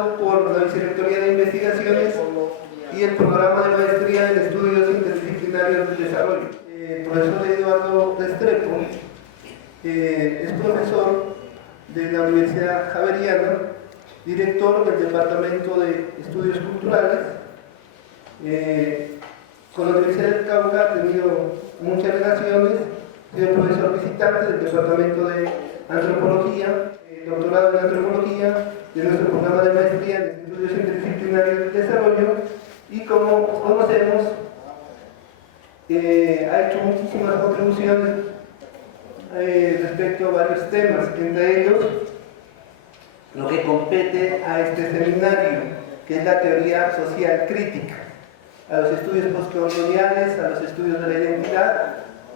impulsado por la Vicerrectoría de Investigaciones y el programa de maestría en estudios interdisciplinarios del desarrollo. El profesor Eduardo Restrepo es profesor de la Universidad Javeriana, director del Departamento de Estudios Culturales. Con la Universidad del Cauca ha tenido muchas relaciones, ha sido profesor visitante del Departamento de Antropología, doctorado en Antropología, de nuestro programa de maestría en Estudios Interdisciplinarios del Desarrollo, y como conocemos, ha hecho muchísimas contribuciones respecto a varios temas, entre ellos lo que compete a este seminario, que es la teoría social crítica, a los estudios postcoloniales, a los estudios de la identidad.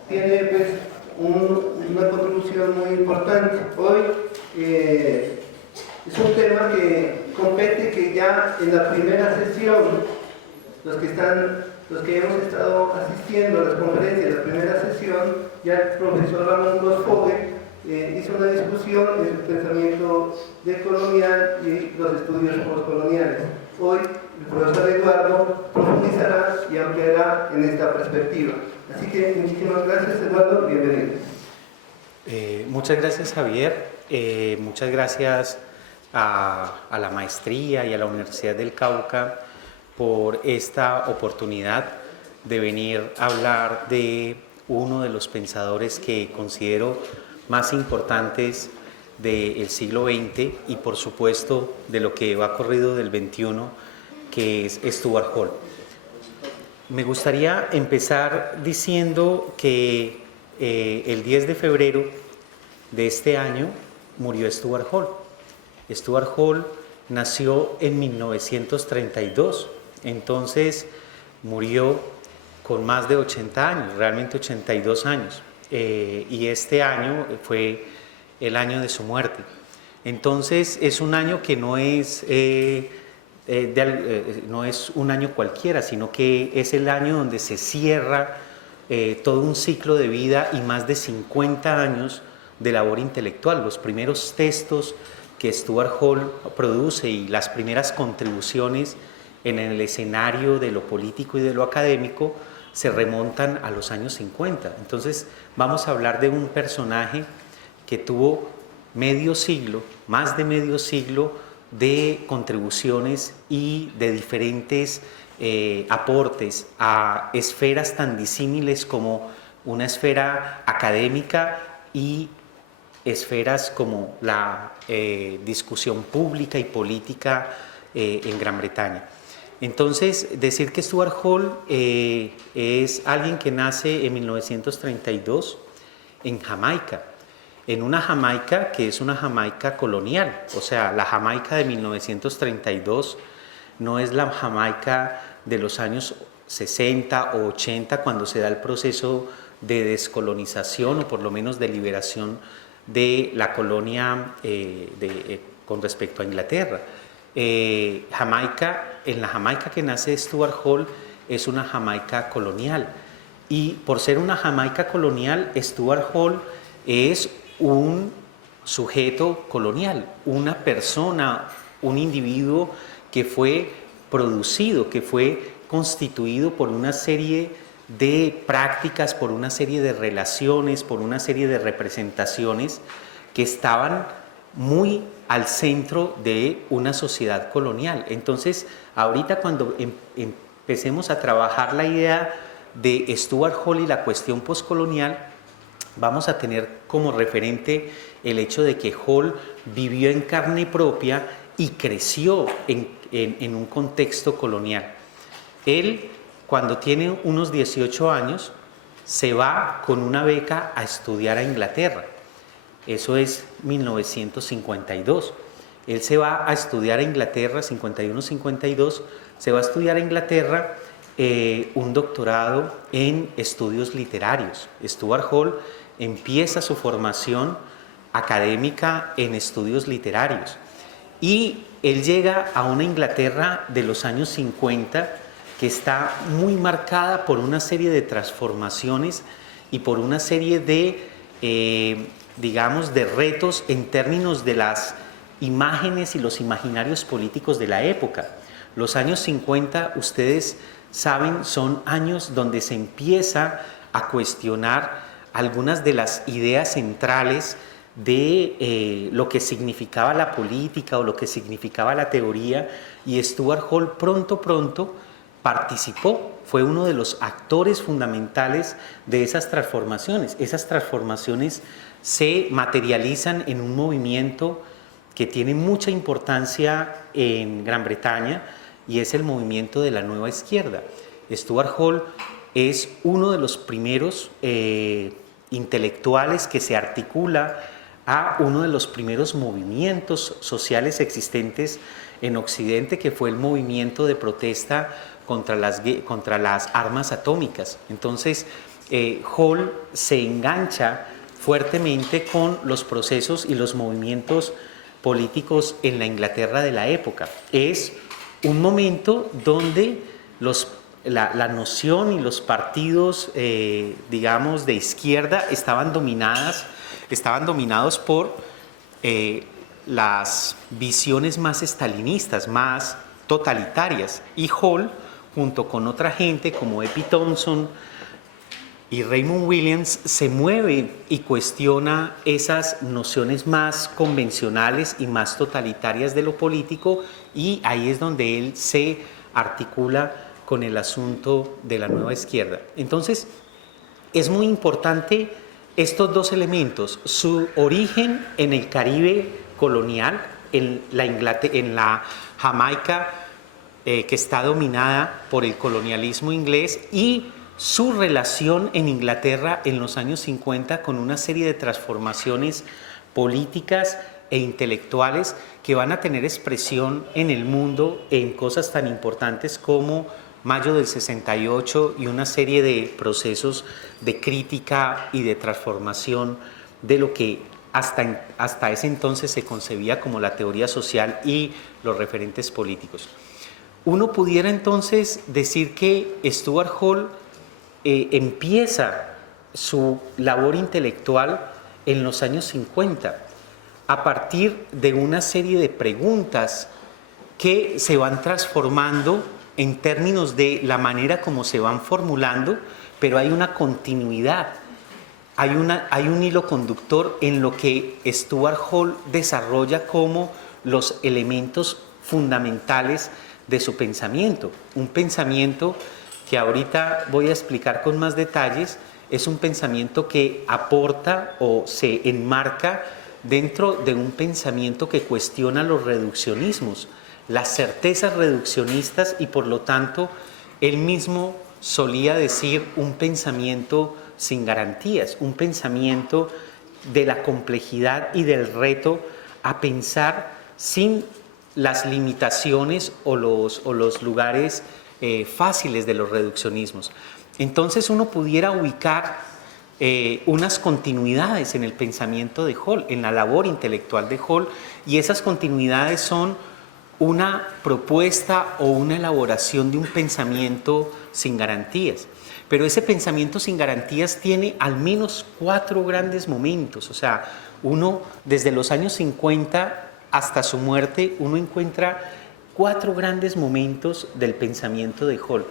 Tiene pues una contribución muy importante. Hoy es un tema que compete, que ya en la primera sesión, los que hemos estado asistiendo a las conferencias de la primera sesión, ya el profesor Ramón Gosfogue hizo una discusión de su pensamiento decolonial y los estudios postcoloniales. Hoy el profesor Eduardo profundizará y ampliará en esta perspectiva. Así que muchísimas gracias, Eduardo, bienvenido. Muchas gracias, Javier. Muchas gracias a la maestría y a la Universidad del Cauca por esta oportunidad de venir a hablar de uno de los pensadores que considero más importantes del siglo XX y por supuesto de lo que va corrido del XXI, que es Stuart Hall. Me gustaría empezar diciendo que el 10 de febrero de este año murió Stuart Hall. Stuart Hall nació en 1932, entonces murió con más de 80 años, realmente 82 años. Y este año fue el año de su muerte. Entonces es un año que no es un año cualquiera, sino que es el año donde se cierra todo un ciclo de vida y más de 50 años de labor intelectual. Los primeros textos que Stuart Hall produce y las primeras contribuciones en el escenario de lo político y de lo académico se remontan a los años 50. Entonces vamos a hablar de un personaje que tuvo medio siglo, más de medio siglo de contribuciones y de diferentes aportes a esferas tan disímiles como una esfera académica y esferas como la discusión pública y política en Gran Bretaña. Entonces, decir que Stuart Hall es alguien que nace en 1932 en Jamaica, en una Jamaica que es una Jamaica colonial. O sea, la Jamaica de 1932 no es la Jamaica de los años 60 o 80, cuando se da el proceso de descolonización o por lo menos de liberación de la colonia con respecto a Inglaterra. Jamaica, en la Jamaica que nace Stuart Hall, es una Jamaica colonial, y por ser una Jamaica colonial, Stuart Hall es un sujeto colonial, una persona, un individuo que fue producido, que fue constituido por una serie de prácticas, por una serie de relaciones, por una serie de representaciones que estaban muy al centro de una sociedad colonial. Entonces, ahorita cuando empecemos a trabajar la idea de Stuart Hall y la cuestión postcolonial, vamos a tener como referente el hecho de que Hall vivió en carne propia y creció en un contexto colonial. Él, cuando tiene unos 18 años, se va con una beca a estudiar a Inglaterra. Eso es 1952. Él se va a estudiar a Inglaterra, 51-52, se va a estudiar a Inglaterra un doctorado en estudios literarios. Stuart Hall empieza su formación académica en estudios literarios y él llega a una Inglaterra de los años 50 que está muy marcada por una serie de transformaciones y por una serie de digamos, de retos en términos de las imágenes y los imaginarios políticos de la época. Los años 50, ustedes saben, son años donde se empieza a cuestionar algunas de las ideas centrales de lo que significaba la política o lo que significaba la teoría, y Stuart Hall pronto participó, fue uno de los actores fundamentales de esas transformaciones. Esas transformaciones se materializan en un movimiento que tiene mucha importancia en Gran Bretaña, y es el movimiento de la nueva izquierda. Stuart Hall es uno de los primeros intelectuales que se articula a uno de los primeros movimientos sociales existentes en Occidente, que fue el movimiento de protesta contra las armas atómicas. Entonces, Hall se engancha fuertemente con los procesos y los movimientos políticos en la Inglaterra de la época. Es un momento donde la noción y los partidos, digamos, de izquierda estaban dominados por las visiones más estalinistas, más totalitarias. Y Hall, junto con otra gente como Epi Thompson y Raymond Williams, se mueve y cuestiona esas nociones más convencionales y más totalitarias de lo político, y ahí es donde él se articula con el asunto de la nueva izquierda. Entonces, es muy importante estos dos elementos: su origen en el Caribe colonial, en la Jamaica que está dominada por el colonialismo inglés, y su relación en Inglaterra en los años 50 con una serie de transformaciones políticas e intelectuales que van a tener expresión en el mundo en cosas tan importantes como Mayo del 68 y una serie de procesos de crítica y de transformación de lo que hasta ese entonces se concebía como la teoría social y los referentes políticos. Uno pudiera entonces decir que Stuart Hall empieza su labor intelectual en los años 50 a partir de una serie de preguntas que se van transformando en términos de la manera como se van formulando, pero hay una continuidad, hay un hilo conductor en lo que Stuart Hall desarrolla como los elementos fundamentales de su pensamiento. Un pensamiento que ahorita voy a explicar con más detalles. Es un pensamiento que aporta o se enmarca dentro de un pensamiento que cuestiona los reduccionismos, las certezas reduccionistas, y por lo tanto él mismo solía decir un pensamiento sin garantías, un pensamiento de la complejidad y del reto a pensar sin las limitaciones o los lugares fáciles de los reduccionismos. Entonces uno pudiera ubicar unas continuidades en el pensamiento de Hall, en la labor intelectual de Hall, y esas continuidades son una propuesta o una elaboración de un pensamiento sin garantías. Pero ese pensamiento sin garantías tiene al menos 4 grandes momentos. O sea, uno desde los años 50 hasta su muerte, uno encuentra 4 grandes momentos del pensamiento de Hall.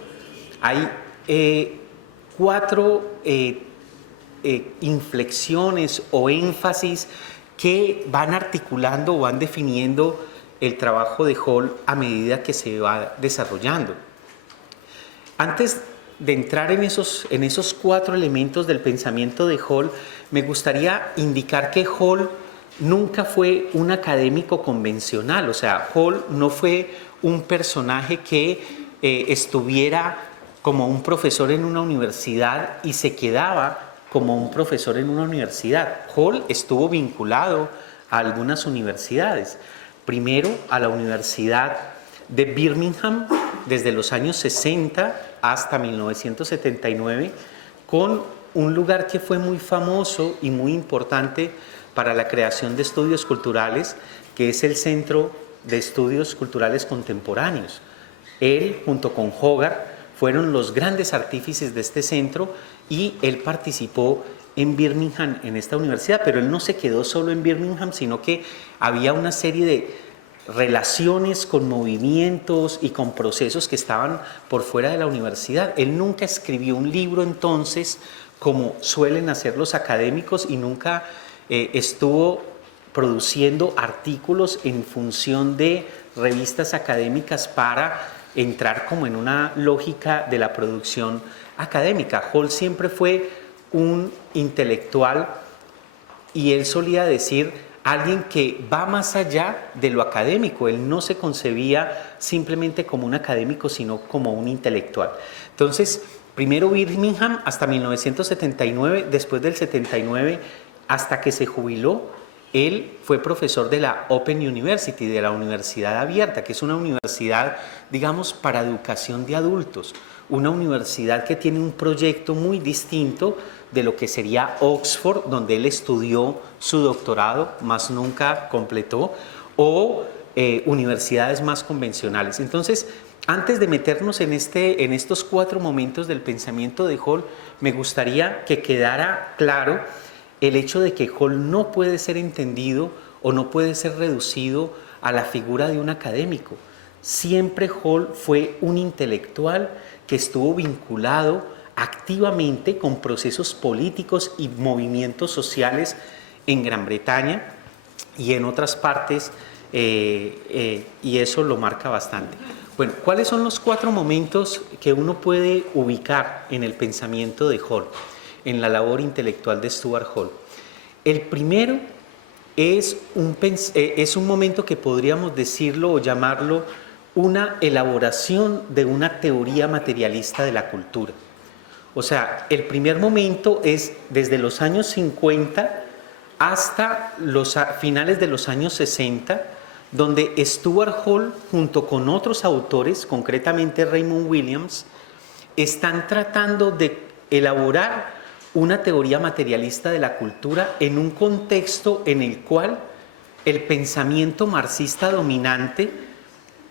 Hay 4 inflexiones o énfasis que van articulando o van definiendo el trabajo de Hall a medida que se va desarrollando. Antes de entrar en esos 4 elementos del pensamiento de Hall, me gustaría indicar que Hall nunca fue un académico convencional. O sea, Hall no fue un personaje que estuviera como un profesor en una universidad y se quedaba como un profesor en una universidad. Hall estuvo vinculado a algunas universidades. Primero a la Universidad de Birmingham desde los años 60 hasta 1979, con un lugar que fue muy famoso y muy importante para la creación de estudios culturales, que es el Centro de Estudios Culturales Contemporáneos. Él, junto con Hogarth, fueron los grandes artífices de este centro, y él participó en Birmingham, en esta universidad, pero él no se quedó solo en Birmingham, sino que había una serie de relaciones con movimientos y con procesos que estaban por fuera de la universidad. Él nunca escribió un libro entonces como suelen hacer los académicos y nunca estuvo produciendo artículos en función de revistas académicas para entrar como en una lógica de la producción académica. Hall siempre fue un intelectual y él solía decir alguien que va más allá de lo académico. Él no se concebía simplemente como un académico, sino como un intelectual. Entonces, primero Birmingham hasta 1979, después del 79 hasta que se jubiló, él fue profesor de la Open University, de la Universidad Abierta, que es una universidad, digamos, para educación de adultos, una universidad que tiene un proyecto muy distinto de lo que sería Oxford, donde él estudió su doctorado, más nunca completó, o universidades más convencionales. Entonces, antes de meternos en estos 4 momentos del pensamiento de Hall, me gustaría que quedara claro el hecho de que Hall no puede ser entendido o no puede ser reducido a la figura de un académico. Siempre Hall fue un intelectual que estuvo vinculado activamente con procesos políticos y movimientos sociales en Gran Bretaña y en otras partes, y eso lo marca bastante. Bueno, ¿cuáles son los 4 momentos que uno puede ubicar en el pensamiento de Hall, en la labor intelectual de Stuart Hall? El primero es un momento que podríamos decirlo o llamarlo una elaboración de una teoría materialista de la cultura. O sea, el primer momento es desde los años 50 hasta los finales de los años 60, donde Stuart Hall, junto con otros autores, concretamente Raymond Williams, están tratando de elaborar una teoría materialista de la cultura en un contexto en el cual el pensamiento marxista dominante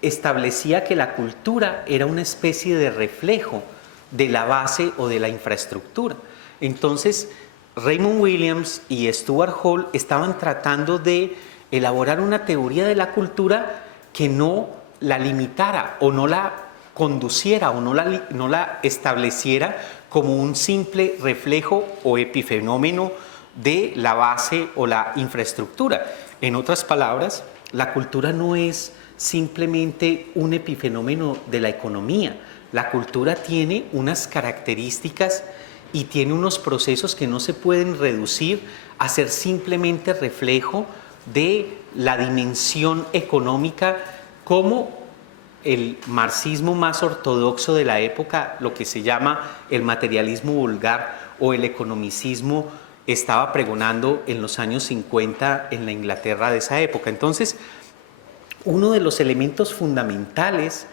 establecía que la cultura era una especie de reflejo de la base o de la infraestructura. Entonces, Raymond Williams y Stuart Hall estaban tratando de elaborar una teoría de la cultura que no la limitara o no la conduciera o no la estableciera como un simple reflejo o epifenómeno de la base o la infraestructura. En otras palabras, la cultura no es simplemente un epifenómeno de la economía. La cultura tiene unas características y tiene unos procesos que no se pueden reducir a ser simplemente reflejo de la dimensión económica, como el marxismo más ortodoxo de la época, lo que se llama el materialismo vulgar o el economicismo, estaba pregonando en los años 50 en la Inglaterra de esa época. Entonces, uno de los elementos fundamentales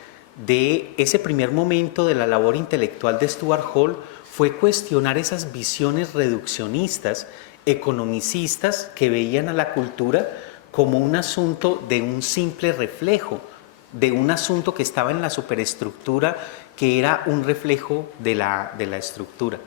de ese primer momento de la labor intelectual de Stuart Hall fue cuestionar esas visiones reduccionistas, economicistas, que veían a la cultura como un asunto de un simple reflejo, de un asunto que estaba en la superestructura, que era un reflejo de la estructura.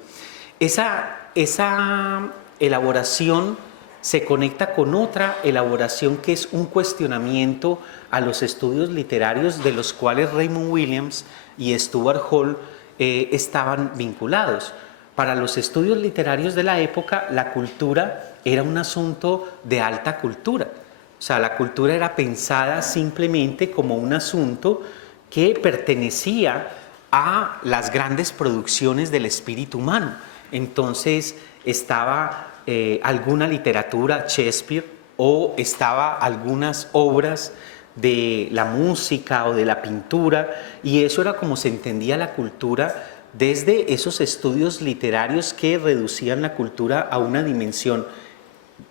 Esa elaboración se conecta con otra elaboración que es un cuestionamiento a los estudios literarios de los cuales Raymond Williams y Stuart Hall estaban vinculados. Para los estudios literarios de la época, la cultura era un asunto de alta cultura. O sea, la cultura era pensada simplemente como un asunto que pertenecía a las grandes producciones del espíritu humano. Entonces estaba alguna literatura, Shakespeare, o estaba algunas obras de la música o de la pintura, y eso era como se entendía la cultura desde esos estudios literarios que reducían la cultura a una dimensión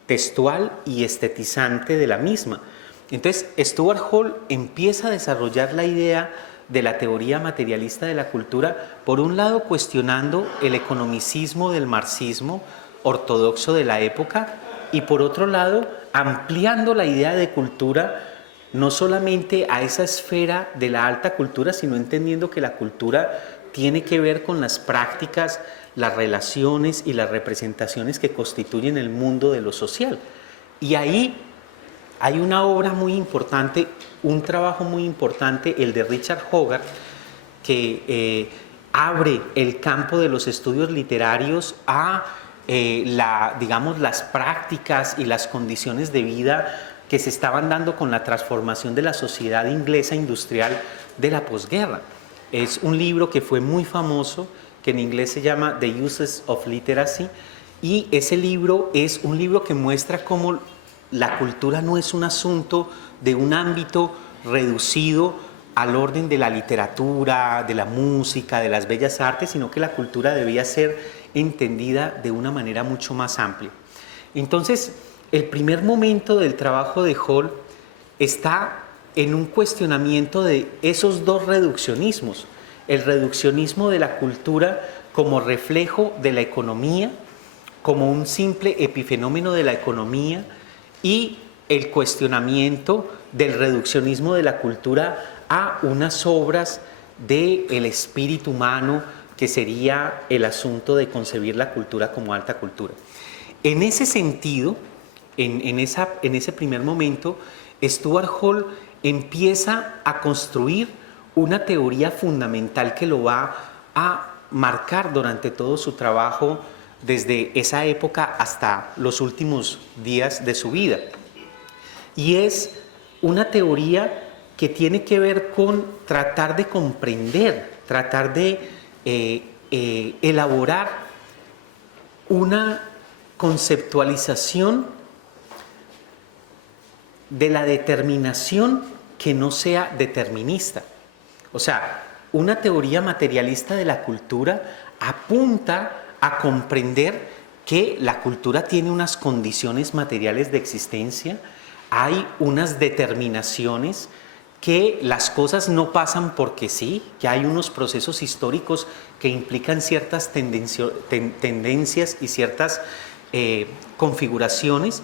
textual y estetizante de la misma. Entonces, Stuart Hall empieza a desarrollar la idea de la teoría materialista de la cultura, por un lado cuestionando el economicismo del marxismo ortodoxo de la época, y por otro lado ampliando la idea de cultura no solamente a esa esfera de la alta cultura, sino entendiendo que la cultura tiene que ver con las prácticas, las relaciones y las representaciones que constituyen el mundo de lo social. Y ahí hay una obra muy importante, un trabajo muy importante, el de Richard Hogarth, que abre el campo de los estudios literarios a digamos, las prácticas y las condiciones de vida que se estaban dando con la transformación de la sociedad inglesa industrial de la posguerra. Es un libro que fue muy famoso, que en inglés se llama The Uses of Literacy, y ese libro es un libro que muestra cómo la cultura no es un asunto de un ámbito reducido al orden de la literatura, de la música, de las bellas artes, sino que la cultura debía ser entendida de una manera mucho más amplia. Entonces, el primer momento del trabajo de Hall está en un cuestionamiento de esos dos reduccionismos, el reduccionismo de la cultura como reflejo de la economía, como un simple epifenómeno de la economía, y el cuestionamiento del reduccionismo de la cultura a unas obras del espíritu humano, que sería el asunto de concebir la cultura como alta cultura. En ese sentido, en ese primer momento, Stuart Hall empieza a construir una teoría fundamental que lo va a marcar durante todo su trabajo, desde esa época hasta los últimos días de su vida. Y es una teoría que tiene que ver con tratar de comprender, tratar de elaborar una conceptualización de la determinación que no sea determinista. O sea, una teoría materialista de la cultura apunta a comprender que la cultura tiene unas condiciones materiales de existencia, hay unas determinaciones, que las cosas no pasan porque sí, que hay unos procesos históricos que implican ciertas tendencias y ciertas configuraciones,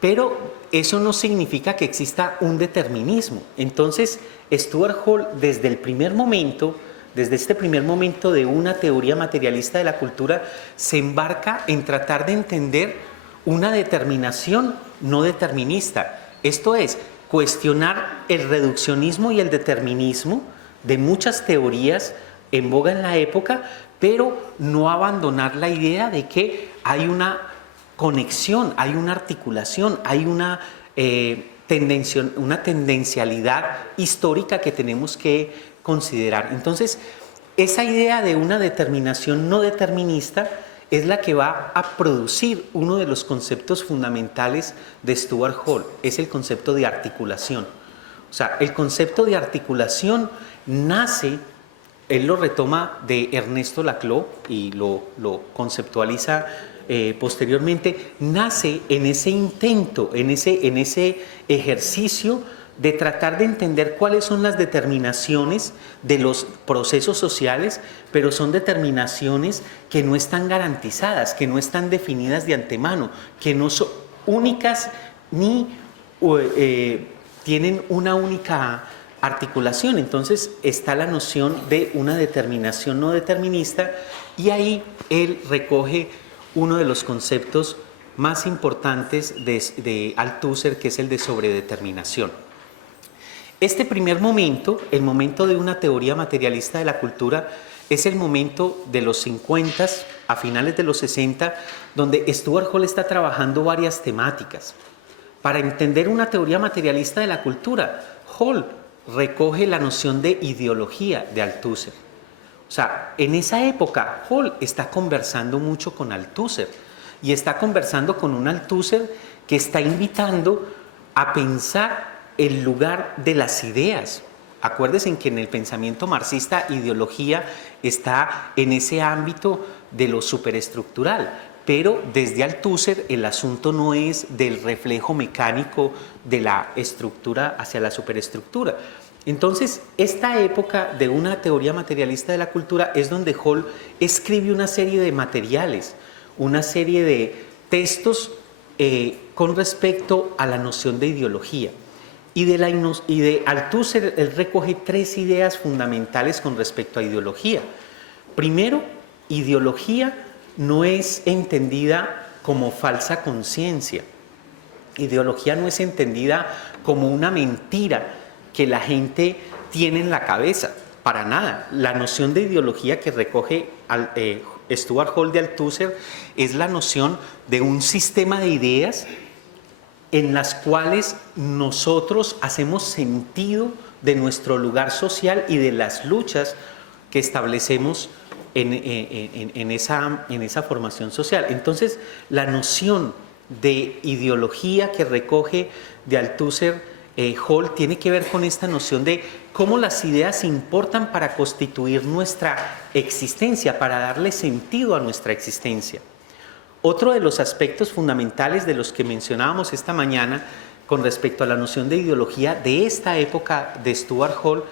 pero eso no significa que exista un determinismo. Entonces, Stuart Hall, desde este primer momento de una teoría materialista de la cultura, se embarca en tratar de entender una determinación no determinista. Esto es, cuestionar el reduccionismo y el determinismo de muchas teorías en boga en la época, pero no abandonar la idea de que hay una conexión, hay una articulación, hay una tendencialidad histórica que tenemos que considerar. Entonces, esa idea de una determinación no determinista es la que va a producir uno de los conceptos fundamentales de Stuart Hall, es el concepto de articulación. O sea, el concepto de articulación nace, él lo retoma de Ernesto Laclau y lo conceptualiza posteriormente, nace en ese intento, en ese ejercicio de tratar de entender cuáles son las determinaciones de los procesos sociales, pero son determinaciones que no están garantizadas, que no están definidas de antemano, que no son únicas ni tienen una única articulación. Entonces está la noción de una determinación no determinista, y ahí él recoge uno de los conceptos más importantes de Althusser, que es el de sobredeterminación. Este primer momento, el momento de una teoría materialista de la cultura, es el momento de los 50, a finales de los 60, donde Stuart Hall está trabajando varias temáticas. Para entender una teoría materialista de la cultura, Hall recoge la noción de ideología de Althusser. O sea, en esa época, Hall está conversando mucho con Althusser, y está conversando con un Althusser que está invitando a pensar el lugar de las ideas. Acuérdense que en el pensamiento marxista, ideología está en ese ámbito de lo superestructural, pero desde Althusser el asunto no es del reflejo mecánico de la estructura hacia la superestructura. Entonces, esta época de una teoría materialista de la cultura es donde Hall escribe una serie de materiales, una serie de textos con respecto a la noción de ideología. Y de Althusser, él recoge 3 ideas fundamentales con respecto a ideología. Primero, ideología no es entendida como falsa conciencia. Ideología no es entendida como una mentira que la gente tiene en la cabeza, para nada. La noción de ideología que recoge Stuart Hall de Althusser es la noción de un sistema de ideas en las cuales nosotros hacemos sentido de nuestro lugar social y de las luchas que establecemos en esa formación social. Entonces, la noción de ideología que recoge de Althusser Hall tiene que ver con esta noción de cómo las ideas importan para constituir nuestra existencia, para darle sentido a nuestra existencia. Otro de los aspectos fundamentales de los que mencionábamos esta mañana con respecto a la noción de ideología de esta época de Stuart Hall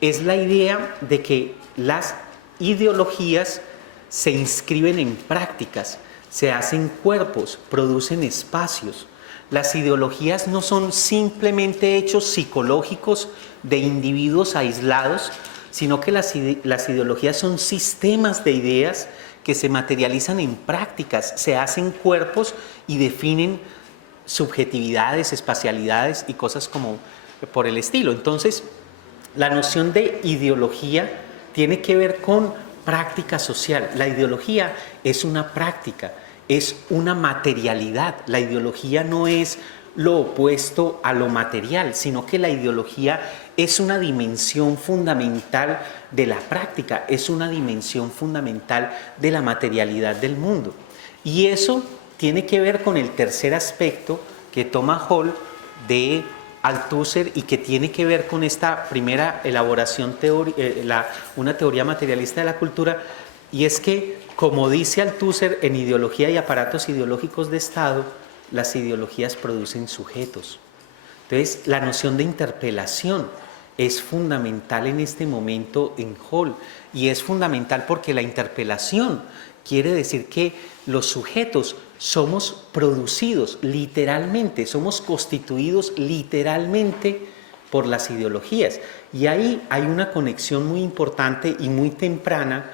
es la idea de que las ideologías se inscriben en prácticas, se hacen cuerpos, producen espacios. Las ideologías no son simplemente hechos psicológicos de individuos aislados, sino que las ideologías son sistemas de ideas que se materializan en prácticas, se hacen cuerpos y definen subjetividades, espacialidades y cosas como por el estilo. Entonces, la noción de ideología tiene que ver con práctica social. La ideología es una práctica, es una materialidad. La ideología no es lo opuesto a lo material, sino que la ideología es una dimensión fundamental de la práctica, es una dimensión fundamental de la materialidad del mundo. Y eso tiene que ver con el tercer aspecto que toma Hall de Althusser y que tiene que ver con esta primera elaboración, una teoría materialista de la cultura, y es que, como dice Althusser en Ideología y aparatos ideológicos de Estado, las ideologías producen sujetos. Entonces, la noción de interpelación es fundamental en este momento en Hall, y es fundamental porque la interpelación quiere decir que los sujetos somos producidos literalmente, somos constituidos literalmente por las ideologías. Y ahí hay una conexión muy importante y muy temprana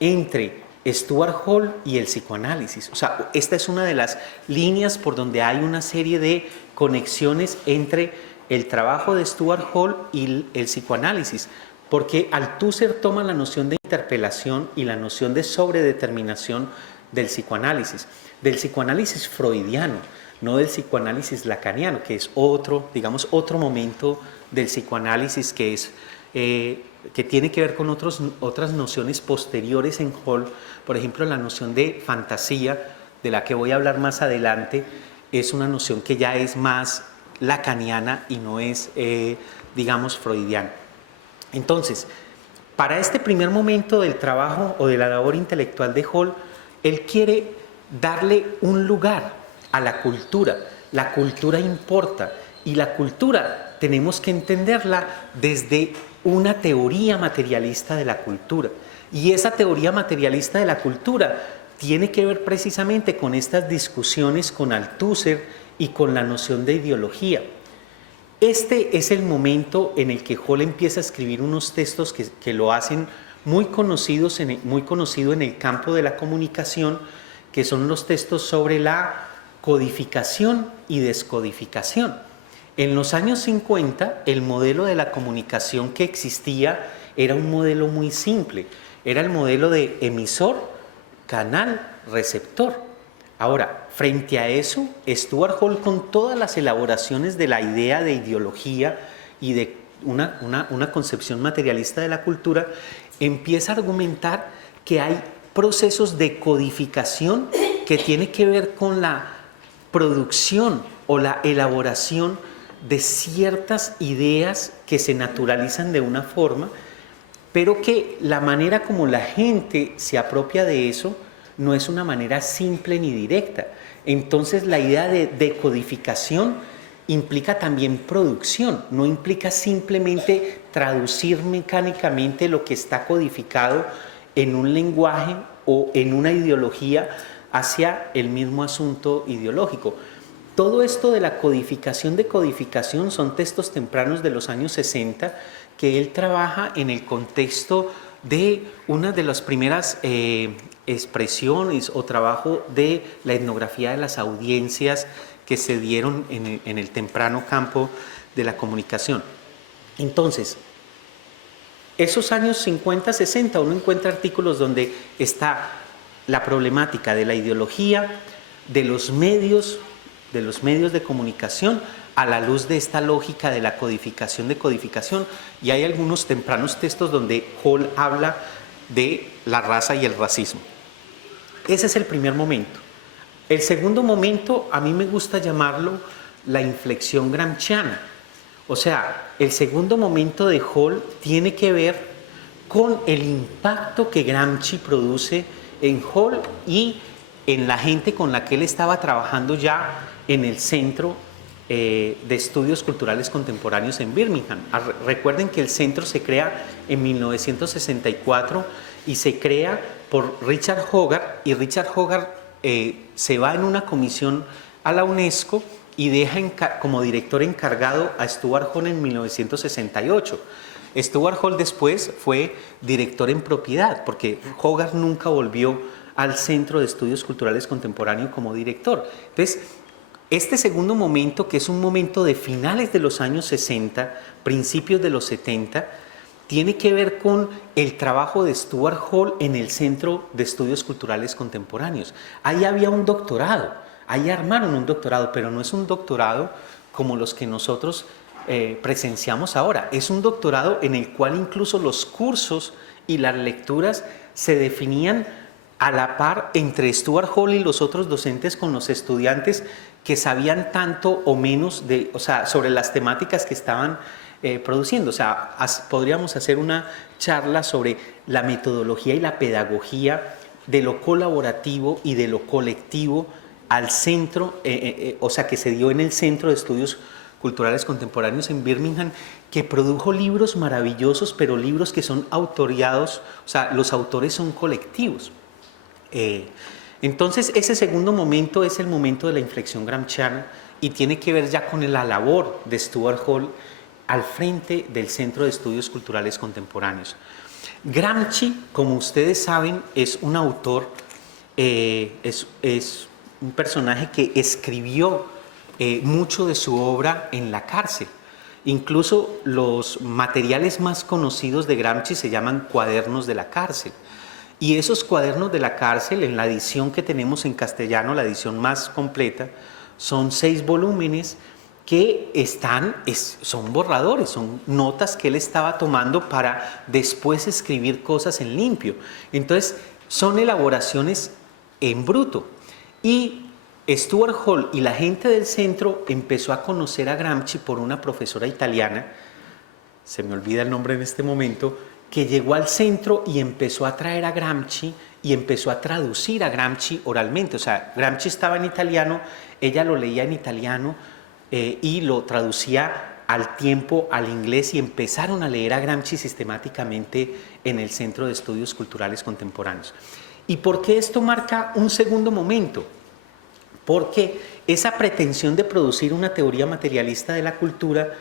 entre Stuart Hall y el psicoanálisis. O sea, esta es una de las líneas por donde hay una serie de conexiones entre el trabajo de Stuart Hall y el psicoanálisis, porque Althusser toma la noción de interpelación y la noción de sobredeterminación del psicoanálisis freudiano, no del psicoanálisis lacaniano, que es otro momento del psicoanálisis que tiene que ver con otras nociones posteriores en Hall. Por ejemplo, la noción de fantasía, de la que voy a hablar más adelante, es una noción que ya es más lacaniana y no es, freudiana. Entonces, para este primer momento del trabajo o de la labor intelectual de Hall, él quiere darle un lugar a la cultura. La cultura importa, y la cultura tenemos que entenderla desde una teoría materialista de la cultura. Y esa teoría materialista de la cultura tiene que ver precisamente con estas discusiones con Althusser y con la noción de ideología. Este es el momento en el que Hall empieza a escribir unos textos que lo hacen muy conocido en el campo de la comunicación, que son los textos sobre la codificación y descodificación. En los años 50, el modelo de la comunicación que existía era un modelo muy simple. Era el modelo de emisor, canal, receptor. Ahora, frente a eso, Stuart Hall, con todas las elaboraciones de la idea de ideología y de una concepción materialista de la cultura, empieza a argumentar que hay procesos de codificación que tienen que ver con la producción o la elaboración de ciertas ideas que se naturalizan de una forma, pero que la manera como la gente se apropia de eso no es una manera simple ni directa. Entonces, la idea de decodificación implica también producción, no implica simplemente traducir mecánicamente lo que está codificado en un lenguaje o en una ideología hacia el mismo asunto ideológico. todo esto de la codificación de codificación son textos tempranos de los años 60 que él trabaja en el contexto de una de las primeras expresiones o trabajo de la etnografía de las audiencias que se dieron en el temprano campo de la comunicación. Entonces, esos años 50, 60, uno encuentra artículos donde está la problemática de la ideología, de los medios de comunicación a la luz de esta lógica de la codificación de codificación, y hay algunos tempranos textos donde Hall habla de la raza y el racismo. Ese es el primer momento. El segundo momento, a mí me gusta llamarlo la inflexión gramsciana. O sea, el segundo momento de Hall tiene que ver con el impacto que Gramsci produce en Hall y en la gente con la que él estaba trabajando ya en el Centro de Estudios Culturales Contemporáneos en Birmingham. Recuerden que el centro se crea en 1964 y se crea por Richard Hogarth, y Richard Hogarth se va en una comisión a la UNESCO y deja como director encargado a Stuart Hall en 1968. Stuart Hall después fue director en propiedad, porque Hogarth nunca volvió al Centro de Estudios Culturales Contemporáneos como director. Entonces, este segundo momento, que es un momento de finales de los años 60, principios de los 70, tiene que ver con el trabajo de Stuart Hall en el Centro de Estudios Culturales Contemporáneos. Ahí había un doctorado, ahí armaron un doctorado, pero no es un doctorado como los que nosotros presenciamos ahora. Es un doctorado en el cual incluso los cursos y las lecturas se definían a la par entre Stuart Hall y los otros docentes con los estudiantes que sabían tanto o menos sobre las temáticas que estaban produciendo. O sea, podríamos hacer una charla sobre la metodología y la pedagogía de lo colaborativo y de lo colectivo al centro, o sea, que se dio en el Centro de Estudios Culturales Contemporáneos en Birmingham, que produjo libros maravillosos, pero libros que son autoriados, o sea, los autores son colectivos. Entonces, ese segundo momento es el momento de la inflexión gramsciana y tiene que ver ya con la labor de Stuart Hall al frente del Centro de Estudios Culturales Contemporáneos. Gramsci, como ustedes saben, es un autor, es un personaje que escribió mucho de su obra en la cárcel. Incluso los materiales más conocidos de Gramsci se llaman cuadernos de la cárcel. Y esos cuadernos de la cárcel, en la edición que tenemos en castellano, la edición más completa, son 6 volúmenes que son borradores, son notas que él estaba tomando para después escribir cosas en limpio. Entonces, son elaboraciones en bruto. Y Stuart Hall y la gente del centro empezó a conocer a Gramsci por una profesora italiana, se me olvida el nombre en este momento, que llegó al centro y empezó a traer a Gramsci y empezó a traducir a Gramsci oralmente. O sea, Gramsci estaba en italiano, ella lo leía en italiano y lo traducía al tiempo al inglés, y empezaron a leer a Gramsci sistemáticamente en el Centro de Estudios Culturales Contemporáneos. ¿Y por qué esto marca un segundo momento? Porque esa pretensión de producir una teoría materialista de la cultura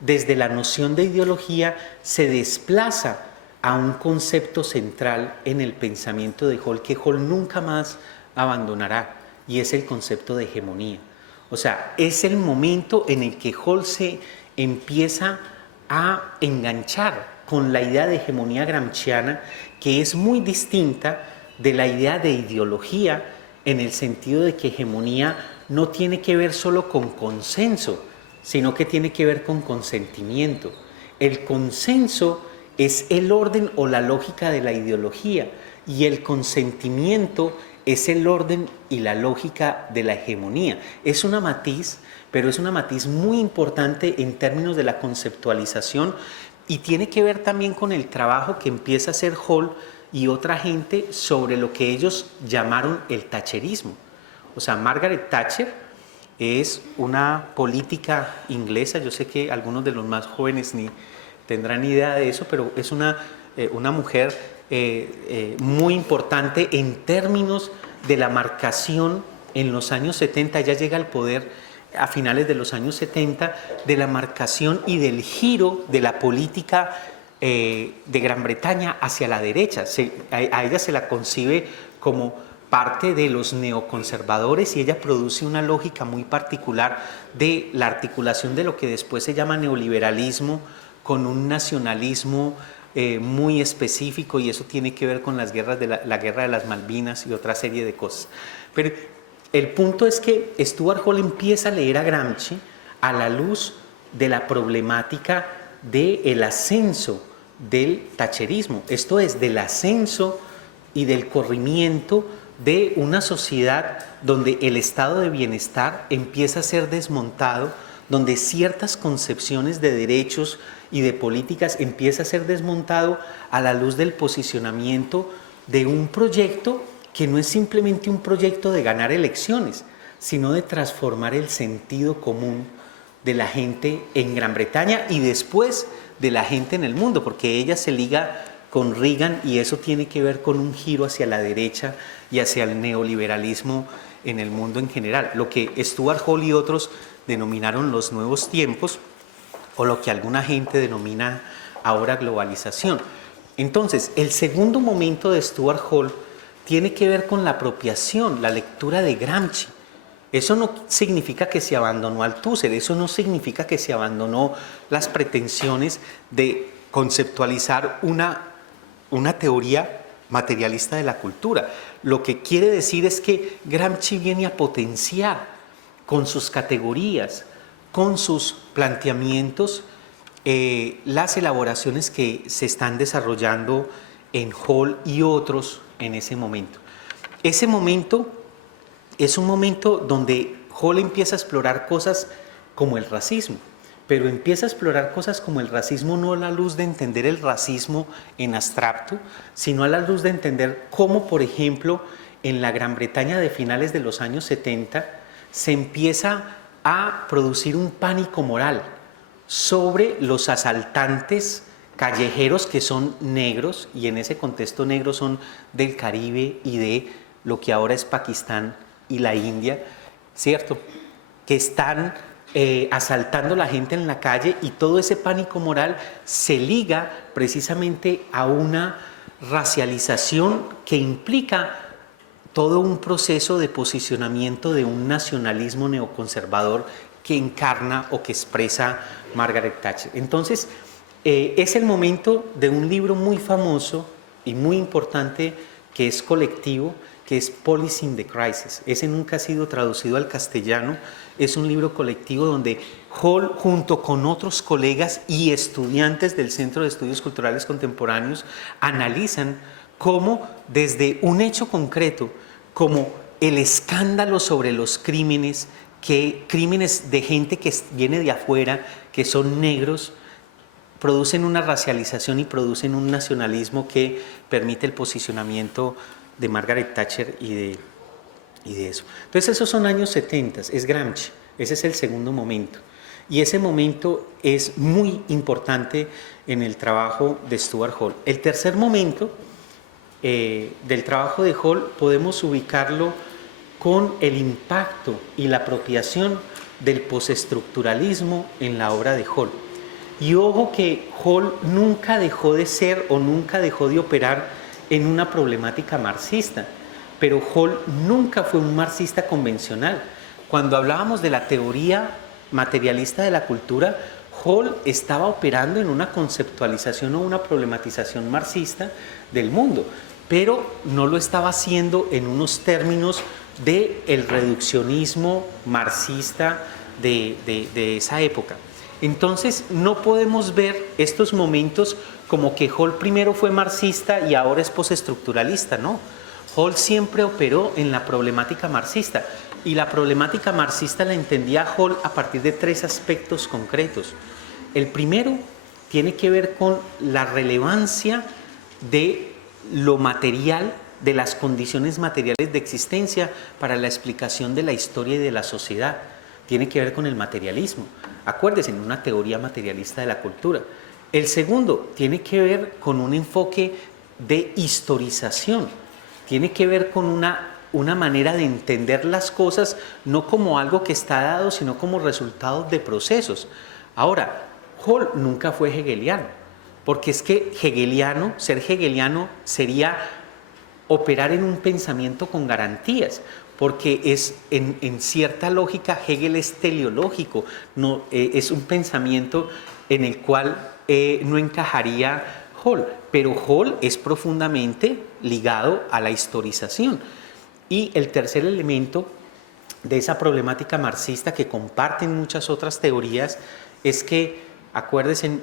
desde la noción de ideología se desplaza a un concepto central en el pensamiento de Hall que Hall nunca más abandonará, y es el concepto de hegemonía. O sea, es el momento en el que Hall se empieza a enganchar con la idea de hegemonía gramsciana, que es muy distinta de la idea de ideología, en el sentido de que hegemonía no tiene que ver solo con consenso, sino que tiene que ver con consentimiento. El consenso es el orden o la lógica de la ideología, y el consentimiento es el orden y la lógica de la hegemonía. Es una matiz, pero es una matiz muy importante en términos de la conceptualización, y tiene que ver también con el trabajo que empieza a hacer Hall y otra gente sobre lo que ellos llamaron el thatcherismo. O sea, Margaret Thatcher es una política inglesa. Yo sé que algunos de los más jóvenes ni tendrán idea de eso, pero es una mujer muy importante en términos de la marcación. En los años 70 ella llega al poder a finales de los años 70, de la marcación y del giro de la política de Gran Bretaña hacia la derecha. A ella se la concibe como parte de los neoconservadores y ella produce una lógica muy particular de la articulación de lo que después se llama neoliberalismo con un nacionalismo muy específico, y eso tiene que ver con las guerras de la guerra de las Malvinas y otra serie de cosas. Pero el punto es que Stuart Hall empieza a leer a Gramsci a la luz de la problemática del ascenso del thatcherismo, esto es, del ascenso y del corrimiento de una sociedad donde el estado de bienestar empieza a ser desmontado, donde ciertas concepciones de derechos y de políticas empieza a ser desmontado a la luz del posicionamiento de un proyecto que no es simplemente un proyecto de ganar elecciones, sino de transformar el sentido común de la gente en Gran Bretaña y después de la gente en el mundo, porque ella se liga con Reagan y eso tiene que ver con un giro hacia la derecha y hacia el neoliberalismo en el mundo en general, lo que Stuart Hall y otros denominaron los nuevos tiempos, o lo que alguna gente denomina ahora globalización. Entonces, el segundo momento de Stuart Hall tiene que ver con la apropiación, la lectura de Gramsci. Eso no significa que se abandonó Althusser, eso no significa que se abandonó las pretensiones de conceptualizar una teoría materialista de la cultura. Lo que quiere decir es que Gramsci viene a potenciar con sus categorías, con sus planteamientos, las elaboraciones que se están desarrollando en Hall y otros en ese momento. Ese momento es un momento donde Hall empieza a explorar cosas como el racismo, pero empieza a explorar cosas como el racismo no a la luz de entender el racismo en abstracto, sino a la luz de entender cómo, por ejemplo, en la Gran Bretaña de finales de los años 70 se empieza a producir un pánico moral sobre los asaltantes callejeros que son negros, y en ese contexto negros son del Caribe y de lo que ahora es Pakistán y la India, ¿cierto? Que están asaltando a la gente en la calle, y todo ese pánico moral se liga precisamente a una racialización que implica todo un proceso de posicionamiento de un nacionalismo neoconservador que encarna o que expresa Margaret Thatcher. Entonces, es el momento de un libro muy famoso y muy importante que es colectivo, que es Policing the Crisis. Ese nunca ha sido traducido al castellano. Es un libro colectivo donde Hall, junto con otros colegas y estudiantes del Centro de Estudios Culturales Contemporáneos, analizan cómo desde un hecho concreto, como el escándalo sobre los crímenes de gente que viene de afuera, que son negros, producen una racialización y producen un nacionalismo que permite el posicionamiento de Margaret Thatcher y de eso. Entonces esos son años 70, es Gramsci, ese es el segundo momento. Y ese momento es muy importante en el trabajo de Stuart Hall. El tercer momento del trabajo de Hall podemos ubicarlo con el impacto y la apropiación del postestructuralismo en la obra de Hall. Y ojo que Hall nunca dejó de ser o nunca dejó de operar en una problemática marxista, pero Hall nunca fue un marxista convencional. Cuando hablábamos de la teoría materialista de la cultura, Hall estaba operando en una conceptualización o una problematización marxista del mundo, pero no lo estaba haciendo en unos términos del reduccionismo marxista de esa época. Entonces no podemos ver estos momentos como que Hall primero fue marxista y ahora es postestructuralista, no. Hall siempre operó en la problemática marxista, y la problemática marxista la entendía Hall a partir de tres aspectos concretos. El primero tiene que ver con la relevancia de lo material, de las condiciones materiales de existencia para la explicación de la historia y de la sociedad. Tiene que ver con el materialismo. Acuérdense, en una teoría materialista de la cultura. El segundo tiene que ver con un enfoque de historización. Tiene que ver con una una manera de entender las cosas no como algo que está dado, sino como resultado de procesos. Ahora, Hall nunca fue hegeliano, porque es que ser hegeliano sería operar en un pensamiento con garantías, porque es en cierta lógica Hegel es teleológico, no, es un pensamiento en el cual no encajaría Hall, pero Hall es profundamente ligado a la historización. Y el tercer elemento de esa problemática marxista que comparten muchas otras teorías es que, acuérdense,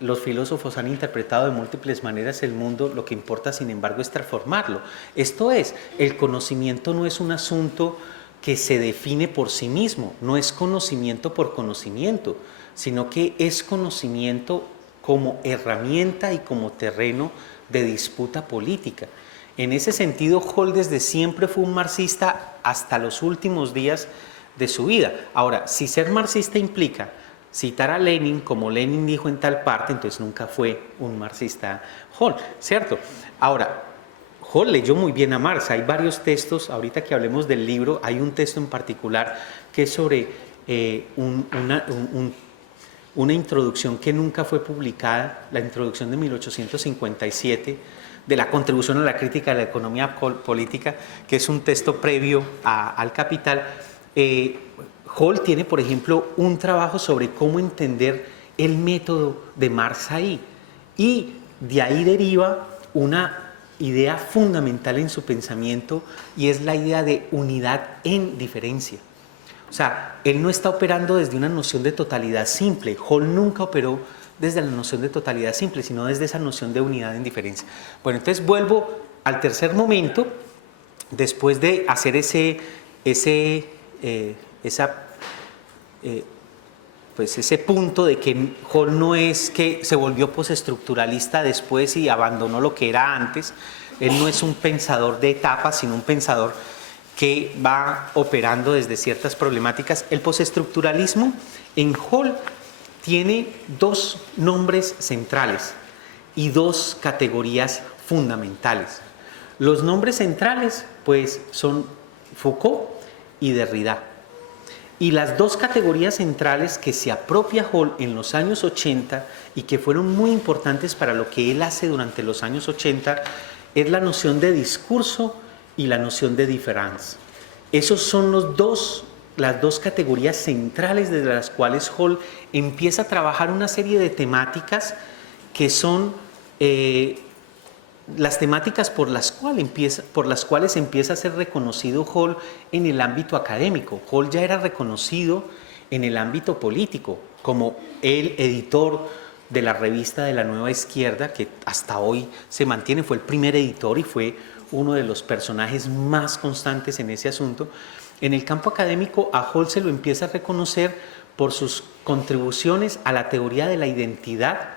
los filósofos han interpretado de múltiples maneras el mundo, lo que importa sin embargo es transformarlo. Esto es, el conocimiento no es un asunto que se define por sí mismo, no es conocimiento por conocimiento, sino que es conocimiento como herramienta y como terreno de disputa política. En ese sentido, Hall desde siempre fue un marxista hasta los últimos días de su vida. Ahora, si ser marxista implica citar a Lenin como Lenin dijo en tal parte, entonces nunca fue un marxista Hall, ¿cierto? Ahora, Hall leyó muy bien a Marx, hay varios textos, ahorita que hablemos del libro, hay un texto en particular que es sobre una introducción que nunca fue publicada, la introducción de 1857, de la contribución a la crítica de la economía política, que es un texto previo al Capital. Hall tiene, por ejemplo, un trabajo sobre cómo entender el método de Marx ahí, y de ahí deriva una idea fundamental en su pensamiento, y es la idea de unidad en diferencia. O sea, él no está operando desde una noción de totalidad simple. Hall nunca operó desde la noción de totalidad simple, sino desde esa noción de unidad en diferencia. Bueno, entonces vuelvo al tercer momento, después de hacer ese punto de que Hall no es que se volvió postestructuralista después y abandonó lo que era antes. Él no es un pensador de etapas, sino un pensador que va operando desde ciertas problemáticas. El postestructuralismo en Hall tiene dos nombres centrales y dos categorías fundamentales. Los nombres centrales, pues, son Foucault y Derrida. Y las dos categorías centrales que se apropia Hall en los años 80 y que fueron muy importantes para lo que él hace durante los años 80 es la noción de discurso y la noción de différance. Esos son las dos categorías centrales desde las cuales Hall empieza a trabajar una serie de temáticas que son las temáticas por las cuales empieza a ser reconocido Hall en el ámbito académico. Hall ya era reconocido en el ámbito político como el editor de la revista de la Nueva Izquierda, que hasta hoy se mantiene, fue el primer editor y fue uno de los personajes más constantes en ese asunto. En el campo académico a Hall se lo empieza a reconocer por sus contribuciones a la teoría de la identidad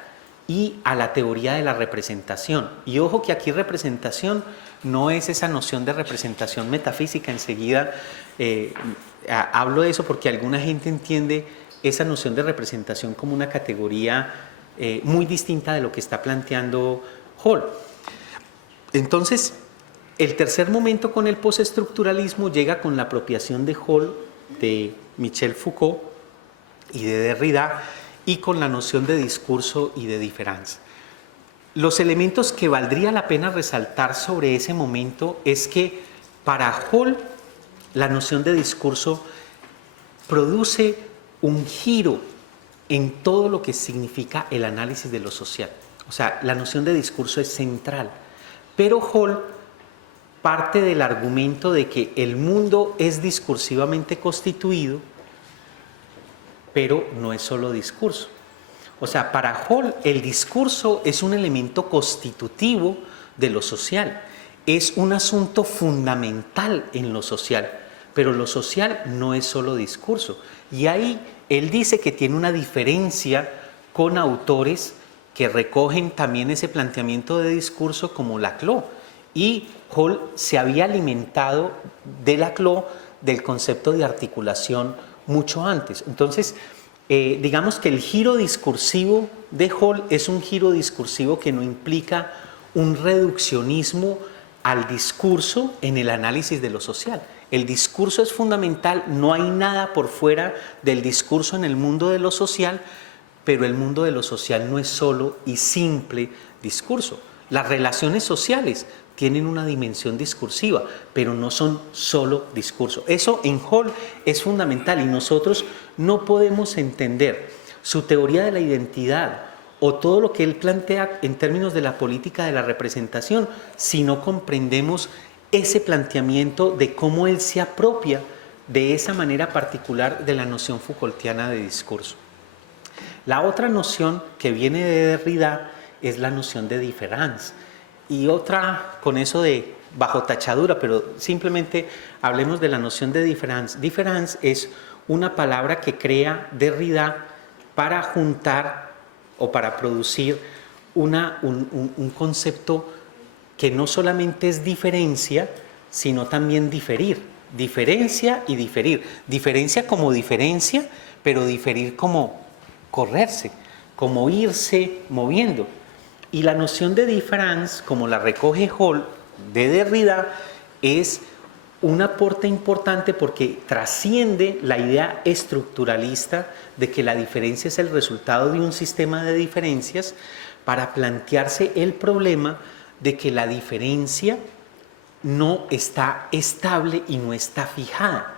y a la teoría de la representación. Y ojo que aquí representación no es esa noción de representación metafísica. Enseguida hablo de eso porque alguna gente entiende esa noción de representación como una categoría muy distinta de lo que está planteando Hall. Entonces, el tercer momento con el postestructuralismo llega con la apropiación de Hall de Michel Foucault y de Derrida, y con la noción de discurso y de différance. Los elementos que valdría la pena resaltar sobre ese momento es que para Hall la noción de discurso produce un giro en todo lo que significa el análisis de lo social. O sea, la noción de discurso es central, pero Hall parte del argumento de que el mundo es discursivamente constituido, pero no es solo discurso. O sea, para Hall el discurso es un elemento constitutivo de lo social, es un asunto fundamental en lo social, pero lo social no es solo discurso. Y ahí él dice que tiene una diferencia con autores que recogen también ese planteamiento de discurso como Laclau. Y Hall se había alimentado de Laclau del concepto de articulación mucho antes. Entonces, digamos que el giro discursivo de Hall es un giro discursivo que no implica un reduccionismo al discurso en el análisis de lo social. El discurso es fundamental, no hay nada por fuera del discurso en el mundo de lo social, pero el mundo de lo social no es solo y simple discurso. Las relaciones sociales tienen una dimensión discursiva, pero no son solo discurso. Eso en Hall es fundamental y nosotros no podemos entender su teoría de la identidad o todo lo que él plantea en términos de la política de la representación si no comprendemos ese planteamiento de cómo él se apropia de esa manera particular de la noción Foucaultiana de discurso. La otra noción que viene de Derrida es la noción de différance. Y otra, con eso de bajo tachadura, pero simplemente hablemos de la noción de différance. Différance es una palabra que crea Derrida para juntar o para producir un concepto que no solamente es diferencia, sino también diferir. Diferencia y diferir. Diferencia como diferencia, pero diferir como correrse, como irse moviendo. Y la noción de différance, como la recoge Hall de Derrida, es un aporte importante porque trasciende la idea estructuralista de que la diferencia es el resultado de un sistema de diferencias para plantearse el problema de que la diferencia no está estable y no está fijada.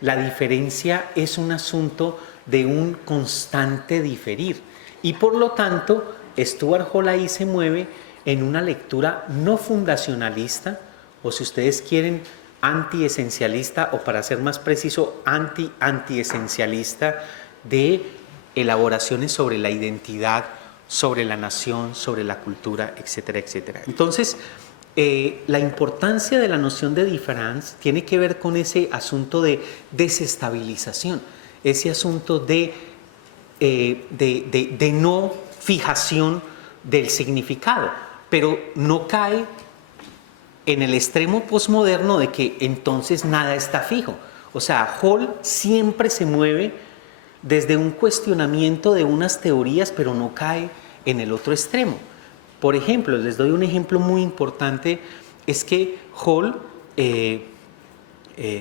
La diferencia es un asunto de un constante diferir y por lo tanto Stuart Hall ahí se mueve en una lectura no fundacionalista o si ustedes quieren antiesencialista o para ser más preciso antiesencialista de elaboraciones sobre la identidad, sobre la nación, sobre la cultura, etcétera, etcétera. Entonces, la importancia de la noción de différance tiene que ver con ese asunto de desestabilización, ese asunto de no fijación del significado, pero no cae en el extremo posmoderno de que entonces nada está fijo. O sea, Hall siempre se mueve desde un cuestionamiento de unas teorías, pero no cae en el otro extremo. Por ejemplo, les doy un ejemplo muy importante, es que Hall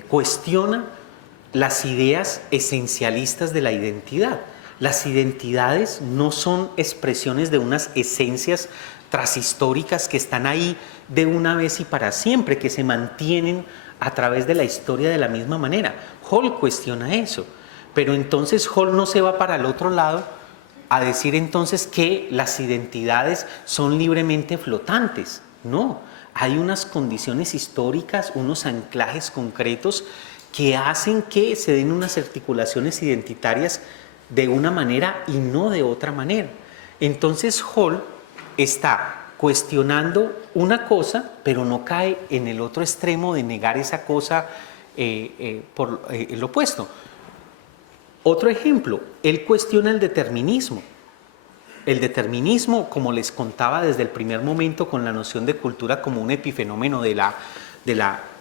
cuestiona las ideas esencialistas de la identidad. Las identidades no son expresiones de unas esencias transhistóricas que están ahí de una vez y para siempre, que se mantienen a través de la historia de la misma manera. Hall cuestiona eso, pero entonces Hall no se va para el otro lado a decir entonces que las identidades son libremente flotantes. No, hay unas condiciones históricas, unos anclajes concretos que hacen que se den unas articulaciones identitarias de una manera y no de otra manera. Entonces Hall está cuestionando una cosa, pero no cae en el otro extremo de negar esa cosa por el opuesto. Otro ejemplo, él cuestiona el determinismo. El determinismo, como les contaba desde el primer momento con la noción de cultura como un epifenómeno de la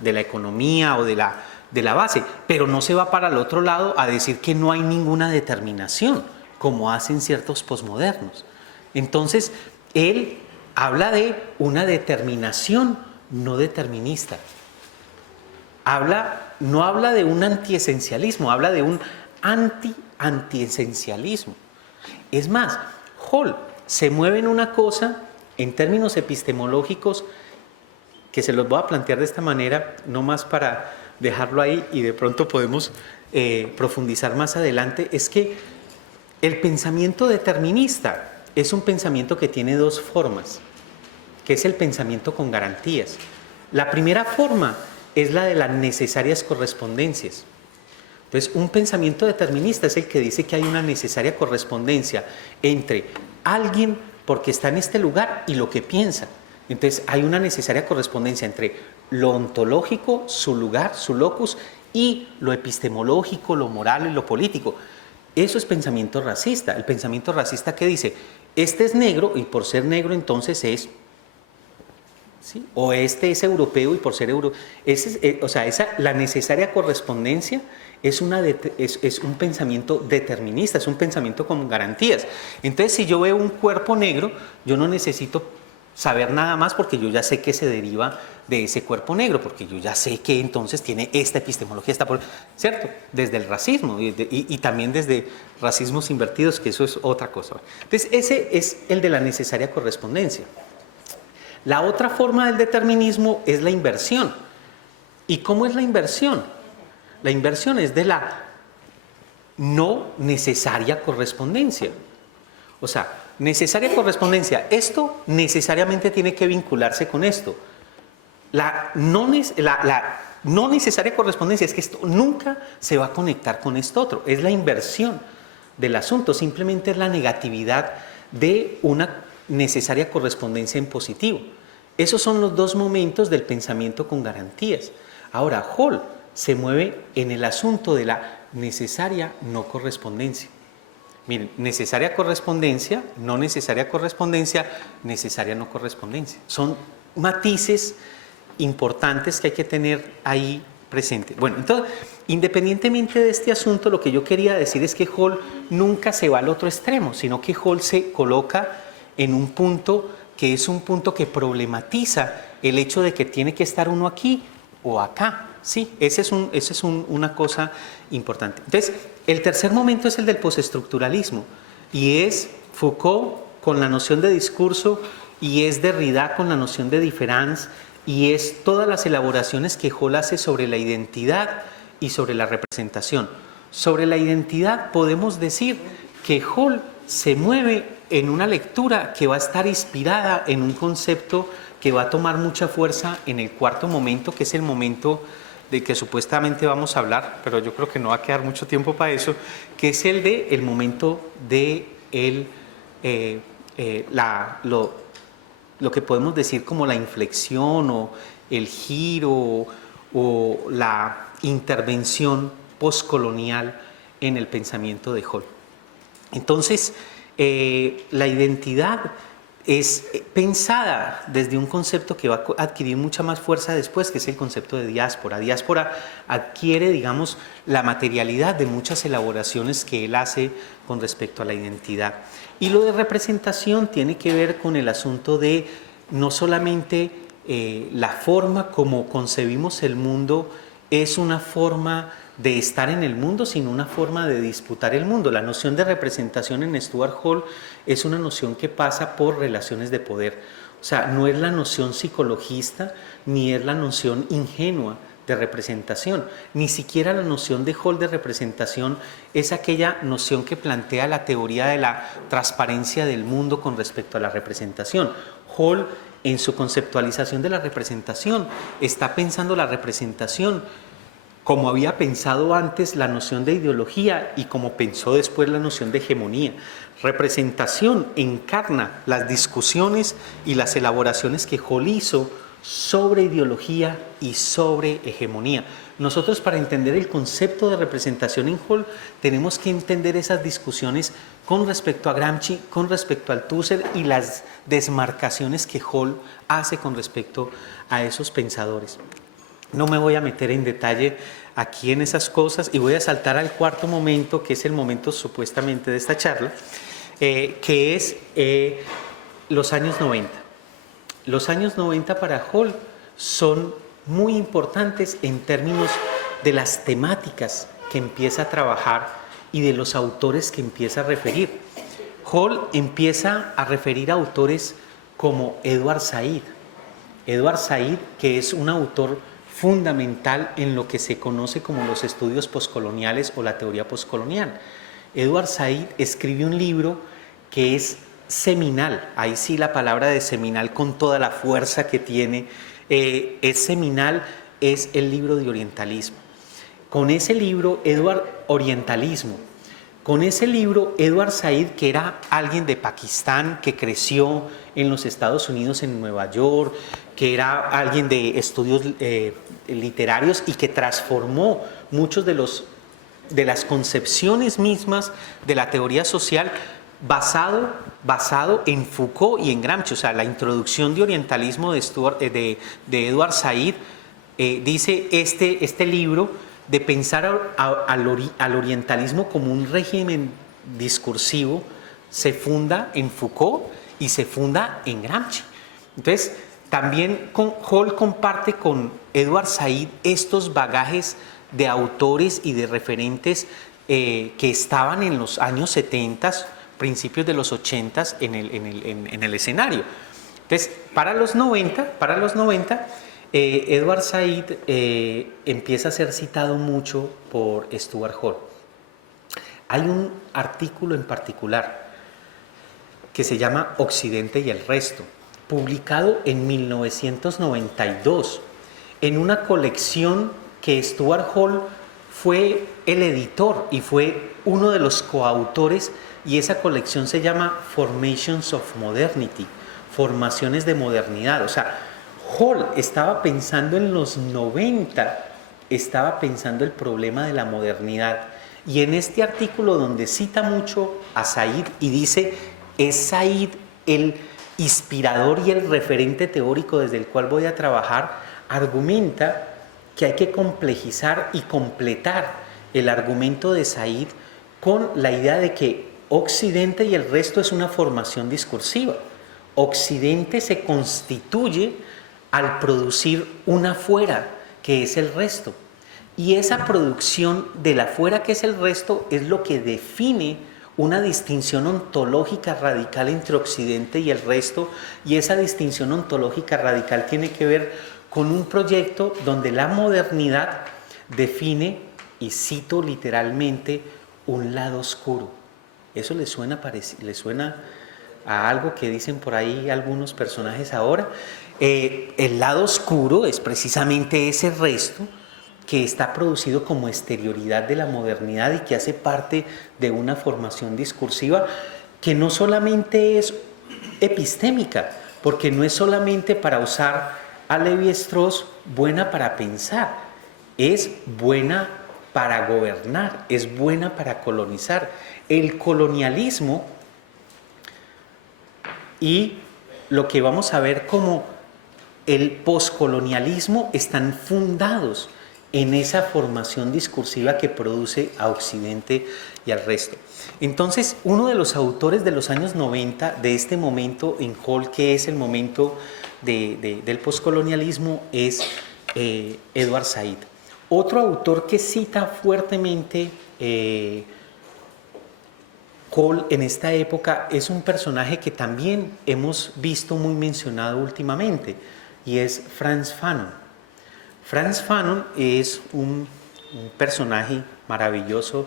economía o de la base, pero no se va para el otro lado a decir que no hay ninguna determinación, como hacen ciertos posmodernos. Entonces, él habla de una determinación no determinista. No habla de un antiesencialismo, habla de un antiesencialismo. Es más, Hall se mueve en una cosa, en términos epistemológicos, que se los voy a plantear de esta manera, no más para dejarlo ahí y de pronto podemos profundizar más adelante, es que el pensamiento determinista es un pensamiento que tiene dos formas, que es el pensamiento con garantías. La primera forma es la de las necesarias correspondencias. Entonces, un pensamiento determinista es el que dice que hay una necesaria correspondencia entre alguien porque está en este lugar y lo que piensa. Entonces, hay una necesaria correspondencia entre lo ontológico, su lugar, su locus, y lo epistemológico, lo moral y lo político. Eso es pensamiento racista. El pensamiento racista que dice, este es negro y por ser negro entonces es, ¿sí? O este es europeo y por ser europeo. La necesaria correspondencia es un pensamiento determinista, es un pensamiento con garantías. Entonces, si yo veo un cuerpo negro, yo no necesito saber nada más porque yo ya sé que se deriva de ese cuerpo negro, porque yo ya sé que entonces tiene esta epistemología, ¿cierto? Desde el racismo y también desde racismos invertidos, que eso es otra cosa. Entonces, ese es el de la necesaria correspondencia. La otra forma del determinismo es la inversión. ¿Y cómo es la inversión? La inversión es de la no necesaria correspondencia. O sea, necesaria correspondencia, esto necesariamente tiene que vincularse con esto. La no necesaria correspondencia es que esto nunca se va a conectar con esto otro. Es la inversión del asunto, simplemente es la negatividad de una necesaria correspondencia en positivo. Esos son los dos momentos del pensamiento con garantías. Ahora, Hall se mueve en el asunto de la necesaria no correspondencia. Miren, necesaria correspondencia, no necesaria correspondencia, necesaria no correspondencia. Son matices importantes que hay que tener ahí presente. Bueno, entonces, independientemente de este asunto, lo que yo quería decir es que Hall nunca se va al otro extremo, sino que Hall se coloca en un punto que es un punto que problematiza el hecho de que tiene que estar uno aquí o acá. Sí, esa es una cosa importante. Entonces, el tercer momento es el del postestructuralismo y es Foucault con la noción de discurso y es Derrida con la noción de différance y es todas las elaboraciones que Hall hace sobre la identidad y sobre la representación. Sobre la identidad podemos decir que Hall se mueve en una lectura que va a estar inspirada en un concepto que va a tomar mucha fuerza en el cuarto momento, que es el momento de que supuestamente vamos a hablar, pero yo creo que no va a quedar mucho tiempo para eso, que es el momento de lo que podemos decir como la inflexión o el giro o la intervención postcolonial en el pensamiento de Hall. Entonces, la identidad es pensada desde un concepto que va a adquirir mucha más fuerza después, que es el concepto de diáspora. Diáspora adquiere, digamos, la materialidad de muchas elaboraciones que él hace con respecto a la identidad. Y lo de representación tiene que ver con el asunto de no solamente la forma como concebimos el mundo es una forma de estar en el mundo, sino una forma de disputar el mundo. La noción de representación en Stuart Hall es una noción que pasa por relaciones de poder. O sea, no es la noción psicologista, ni es la noción ingenua de representación. Ni siquiera la noción de Hall de representación es aquella noción que plantea la teoría de la transparencia del mundo con respecto a la representación. Hall, en su conceptualización de la representación, está pensando la representación como había pensado antes la noción de ideología y como pensó después la noción de hegemonía. Representación encarna las discusiones y las elaboraciones que Hall hizo sobre ideología y sobre hegemonía. Nosotros, para entender el concepto de representación en Hall, tenemos que entender esas discusiones con respecto a Gramsci, con respecto al Althusser y las desmarcaciones que Hall hace con respecto a esos pensadores. No me voy a meter en detalle aquí en esas cosas y voy a saltar al cuarto momento, que es el momento supuestamente de esta charla, que es los años 90. Los años 90 para Hall son muy importantes en términos de las temáticas que empieza a trabajar y de los autores que empieza a referir. Hall empieza a referir a autores como Edward Said. Edward Said, que es un autor fundamental en lo que se conoce como los estudios postcoloniales o la teoría postcolonial. Edward Said escribe un libro que es seminal, ahí sí la palabra de seminal con toda la fuerza que tiene, es seminal, es el libro de orientalismo. Con ese libro, con ese libro, Edward Said, que era alguien de Pakistán, que creció en los Estados Unidos, en Nueva York, que era alguien de estudios literarios y que transformó muchos de las concepciones mismas de la teoría social basado en Foucault y en Gramsci. O sea, la introducción de orientalismo de Edward Said dice este libro de pensar al orientalismo como un régimen discursivo se funda en Foucault y se funda en Gramsci. Entonces, también Hall comparte con Edward Said estos bagajes de autores y de referentes que estaban en los años 70, principios de los 80 en el escenario. Entonces, para los 90 Edward Said empieza a ser citado mucho por Stuart Hall. Hay un artículo en particular que se llama Occidente y el resto, publicado en 1992 en una colección que Stuart Hall fue el editor y fue uno de los coautores, y esa colección se llama Formations of Modernity, formaciones de modernidad. O sea, Hall estaba pensando en los 90, estaba pensando el problema de la modernidad, y en este artículo donde cita mucho a Said y dice, es Said el inspirador y el referente teórico desde el cual voy a trabajar, argumenta que hay que complejizar y completar el argumento de Said con la idea de que Occidente y el resto es una formación discursiva. Occidente se constituye al producir una fuera, que es el resto. Y esa producción de la fuera, que es el resto, es lo que define una distinción ontológica radical entre Occidente y el resto, y esa distinción ontológica radical tiene que ver con un proyecto donde la modernidad define, y cito literalmente, un lado oscuro. ¿Eso le suena a algo que dicen por ahí algunos personajes ahora? El lado oscuro es precisamente ese resto que está producido como exterioridad de la modernidad y que hace parte de una formación discursiva que no solamente es epistémica, porque no es solamente, para usar a Levi-Strauss, buena para pensar, es buena para gobernar, es buena para colonizar. El colonialismo y lo que vamos a ver como el poscolonialismo están fundados en esa formación discursiva que produce a Occidente y al resto. Entonces, uno de los autores de los años 90, de este momento en Hall, que es el momento del poscolonialismo, es Edward Said. Otro autor que cita fuertemente Hall en esta época es un personaje que también hemos visto muy mencionado últimamente, y es Frantz Fanon. Frantz Fanon es un personaje maravilloso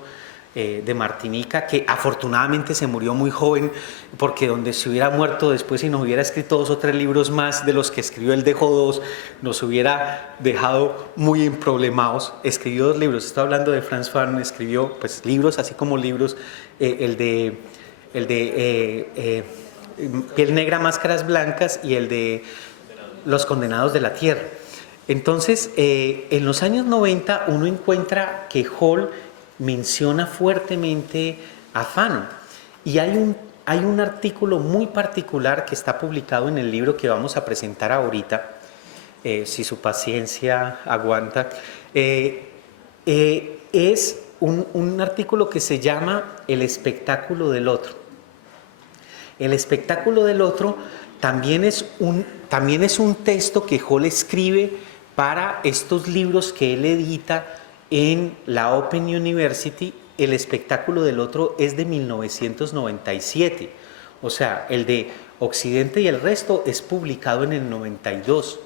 de Martinica, que afortunadamente se murió muy joven, porque donde se hubiera muerto después y nos hubiera escrito 2 o 3 libros más de los que escribió, él dejó 2, nos hubiera dejado muy emproblemados. Escribió 2 libros, estoy hablando de Frantz Fanon, escribió pues libros, así como libros, el de Piel Negra, Máscaras Blancas, y el de Los Condenados de la Tierra. Entonces, en los años 90 uno encuentra que Hall menciona fuertemente a Fanon, y hay un artículo muy particular que está publicado en el libro que vamos a presentar ahorita, si su paciencia aguanta. Es un artículo que se llama El espectáculo del otro. El espectáculo del otro también es un texto que Hall escribe para estos libros que él edita en la Open University. El espectáculo del otro es de 1997, o sea, el de Occidente y el resto es publicado en el 92.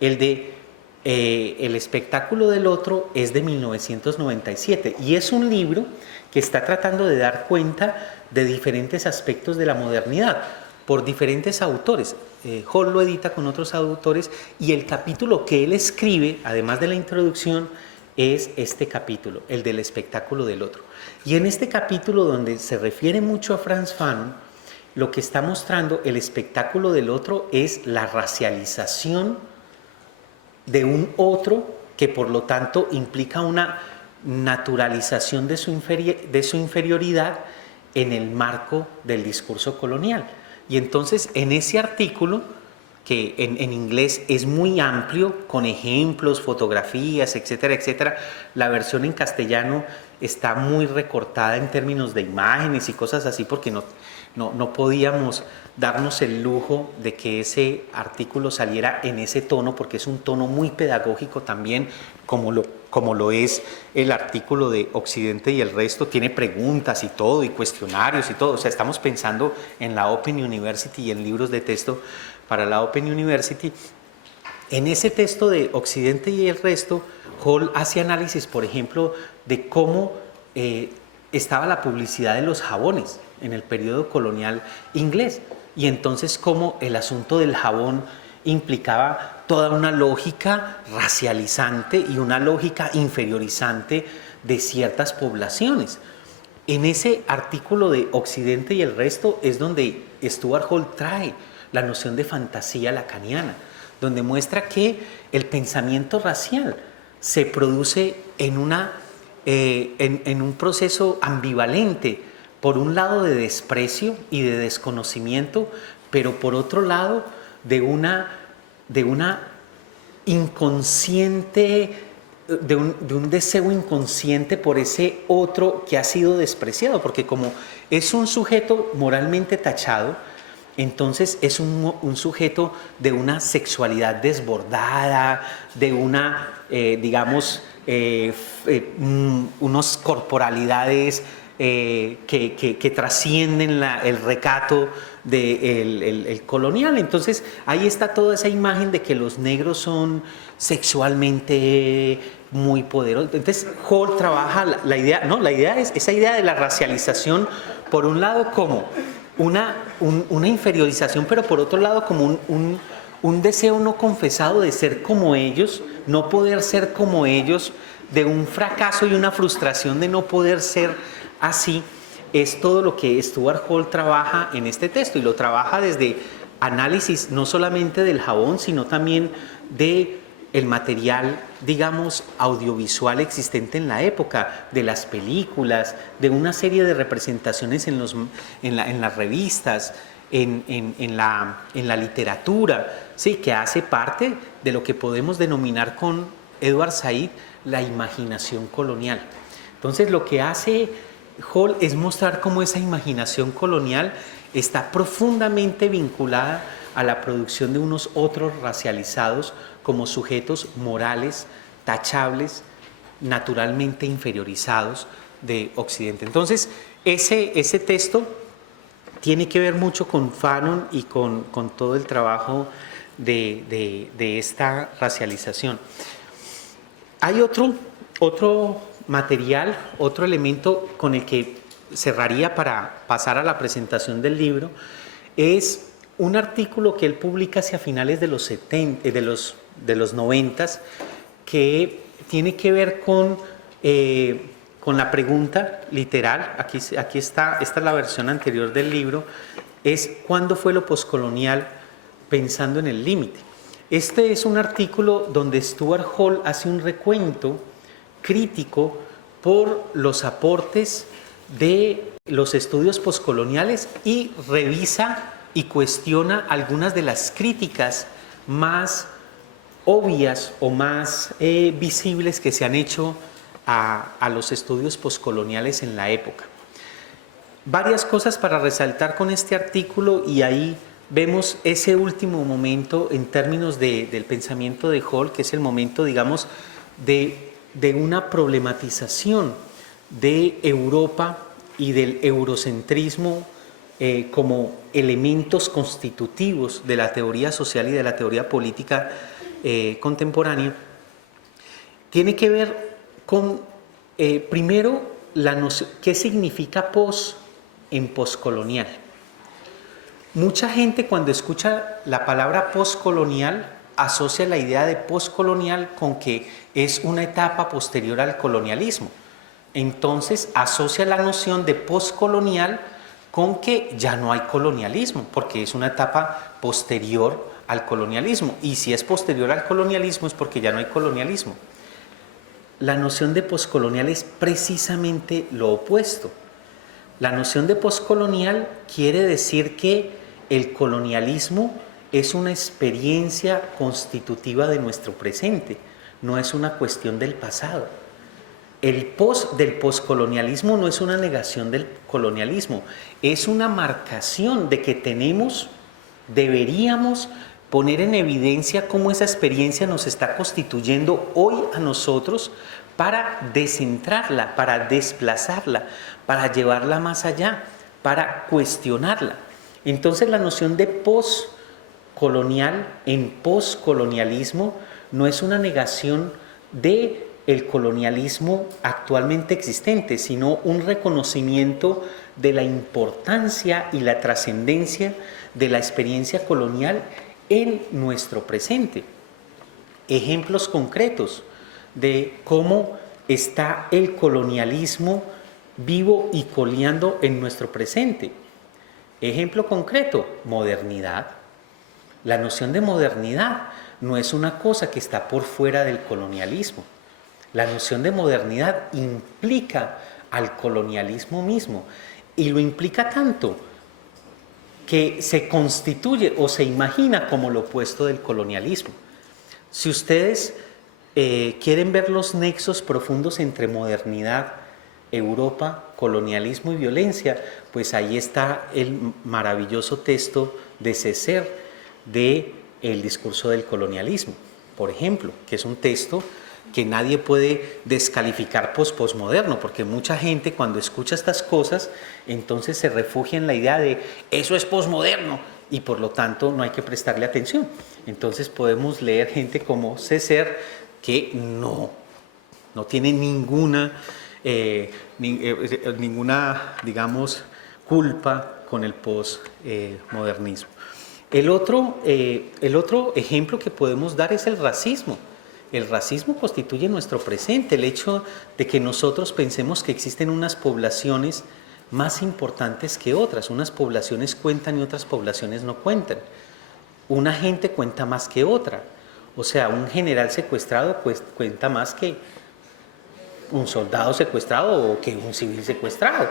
El espectáculo del otro es de 1997, y es un libro que está tratando de dar cuenta de diferentes aspectos de la modernidad por diferentes autores. Hall lo edita con otros autores, y el capítulo que él escribe, además de la introducción, es este capítulo, el del espectáculo del otro. Y en este capítulo, donde se refiere mucho a Frantz Fanon, lo que está mostrando el espectáculo del otro es la racialización de un otro, que por lo tanto implica una naturalización de su inferioridad en el marco del discurso colonial. Y entonces, en ese artículo, que en inglés es muy amplio, con ejemplos, fotografías, etcétera, etcétera, la versión en castellano está muy recortada en términos de imágenes y cosas así, porque no podíamos darnos el lujo de que ese artículo saliera en ese tono, porque es un tono muy pedagógico también, como lo es el artículo de Occidente y el resto. Tiene preguntas y todo, y cuestionarios y todo. O sea, estamos pensando en la Open University y en libros de texto para la Open University. En ese texto de Occidente y el resto, Hall hace análisis, por ejemplo, de cómo estaba la publicidad de los jabones en el periodo colonial inglés, y entonces cómo el asunto del jabón implicaba toda una lógica racializante y una lógica inferiorizante de ciertas poblaciones. En ese artículo de Occidente y el resto es donde Stuart Hall trae la noción de fantasía lacaniana, donde muestra que el pensamiento racial se produce en un proceso ambivalente, por un lado de desprecio y de desconocimiento, pero por otro lado de una inconsciente, de un deseo inconsciente por ese otro que ha sido despreciado, porque como es un sujeto moralmente tachado, entonces es un sujeto de una sexualidad desbordada, de una, unos corporalidades que trascienden el recato del colonial. Entonces ahí está toda esa imagen de que los negros son sexualmente muy poderosos. Entonces Hall trabaja la idea es esa idea de la racialización, por un lado como una inferiorización, pero por otro lado como un deseo no confesado de ser como ellos, no poder ser como ellos, de un fracaso y una frustración de no poder ser así. Es todo lo que Stuart Hall trabaja en este texto, y lo trabaja desde análisis no solamente del jabón, sino también de el material, digamos, audiovisual existente en la época, de las películas, de una serie de representaciones en las revistas, en la literatura, ¿sí? Que hace parte de lo que podemos denominar con Edward Said la imaginación colonial. Entonces, lo que hace Hall es mostrar cómo esa imaginación colonial está profundamente vinculada a la producción de unos otros racializados como sujetos morales, tachables, naturalmente inferiorizados de Occidente. Entonces, ese texto tiene que ver mucho con Fanon y con todo el trabajo de esta racialización. Hay otro material, otro elemento con el que cerraría para pasar a la presentación del libro, es un artículo que él publica hacia finales de los 90, que tiene que ver con la pregunta literal. Aquí está, esta es la versión anterior del libro, es ¿cuándo fue lo poscolonial pensando en el límite? Este es un artículo donde Stuart Hall hace un recuento crítico por los aportes de los estudios poscoloniales y revisa y cuestiona algunas de las críticas más obvias o más visibles que se han hecho a los estudios poscoloniales en la época. Varias cosas para resaltar con este artículo, y ahí vemos ese último momento en términos del pensamiento de Hall, que es el momento, digamos, de una problematización de Europa y del eurocentrismo como elementos constitutivos de la teoría social y de la teoría política contemporánea. Tiene que ver con, primero, la noción, ¿qué significa pos en poscolonial? Mucha gente, cuando escucha la palabra poscolonial, asocia la idea de poscolonial con que es una etapa posterior al colonialismo. Entonces asocia la noción de poscolonial con que ya no hay colonialismo, porque es una etapa posterior al colonialismo. Y si es posterior al colonialismo es porque ya no hay colonialismo. La noción de poscolonial es precisamente lo opuesto. La noción de poscolonial quiere decir que el colonialismo es una experiencia constitutiva de nuestro presente, no es una cuestión del pasado. del poscolonialismo no es una negación del colonialismo, es una marcación de que deberíamos poner en evidencia cómo esa experiencia nos está constituyendo hoy a nosotros para descentrarla, para desplazarla, para llevarla más allá, para cuestionarla. Entonces la noción de poscolonial en poscolonialismo no es una negación de el colonialismo actualmente existente, sino un reconocimiento de la importancia y la trascendencia de la experiencia colonial en nuestro presente. Ejemplos concretos de cómo está el colonialismo vivo y coleando en nuestro presente. Ejemplo concreto, modernidad. La noción de modernidad no es una cosa que está por fuera del colonialismo. La noción de modernidad implica al colonialismo mismo y lo implica tanto que se constituye o se imagina como lo opuesto del colonialismo. Si ustedes quieren ver los nexos profundos entre modernidad, Europa, colonialismo y violencia, pues ahí está el maravilloso texto de Césaire de El discurso del colonialismo, por ejemplo, que es un texto que nadie puede descalificar posmoderno, porque mucha gente cuando escucha estas cosas, entonces se refugia en la idea de eso es posmoderno y por lo tanto no hay que prestarle atención. Entonces podemos leer gente como Césaire que no tiene ninguna, digamos, culpa con el posmodernismo. El otro ejemplo que podemos dar es el racismo. El racismo constituye nuestro presente, el hecho de que nosotros pensemos que existen unas poblaciones más importantes que otras, unas poblaciones cuentan y otras poblaciones no cuentan. Una gente cuenta más que otra, o sea, un general secuestrado cuenta más que un soldado secuestrado o que un civil secuestrado.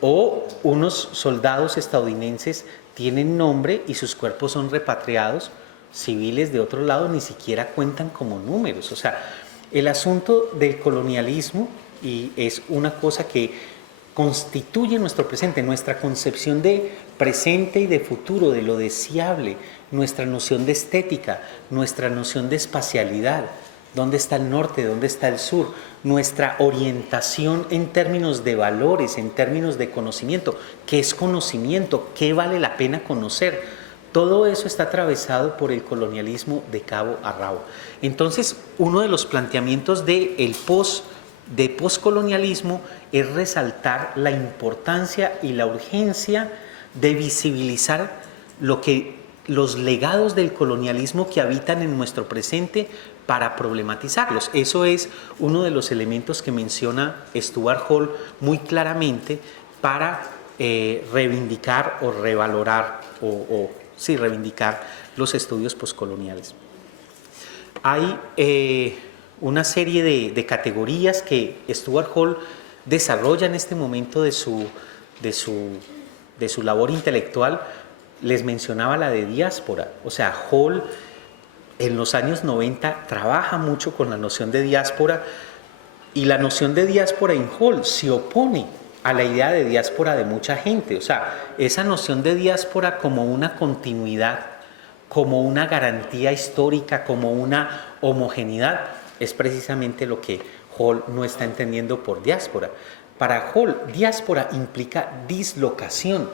O unos soldados estadounidenses tienen nombre y sus cuerpos son repatriados, civiles de otro lado ni siquiera cuentan como números. O sea, el asunto del colonialismo y es una cosa que constituye nuestro presente, nuestra concepción de presente y de futuro, de lo deseable, nuestra noción de estética, nuestra noción de espacialidad, dónde está el norte, dónde está el sur, nuestra orientación en términos de valores, en términos de conocimiento, qué es conocimiento, qué vale la pena conocer. Todo eso está atravesado por el colonialismo de cabo a rabo. Entonces, uno de los planteamientos de poscolonialismo es resaltar la importancia y la urgencia de visibilizar los legados del colonialismo que habitan en nuestro presente para problematizarlos. Eso es uno de los elementos que menciona Stuart Hall muy claramente para reivindicar o revalorar reivindicar los estudios poscoloniales. Hay una serie de categorías que Stuart Hall desarrolla en este momento de su labor intelectual. Les mencionaba la de diáspora, o sea, Hall en los años 90 trabaja mucho con la noción de diáspora y la noción de diáspora en Hall se opone a la idea de diáspora de mucha gente. O sea, esa noción de diáspora como una continuidad, como una garantía histórica, como una homogeneidad, es precisamente lo que Hall no está entendiendo por diáspora. Para Hall, diáspora implica dislocación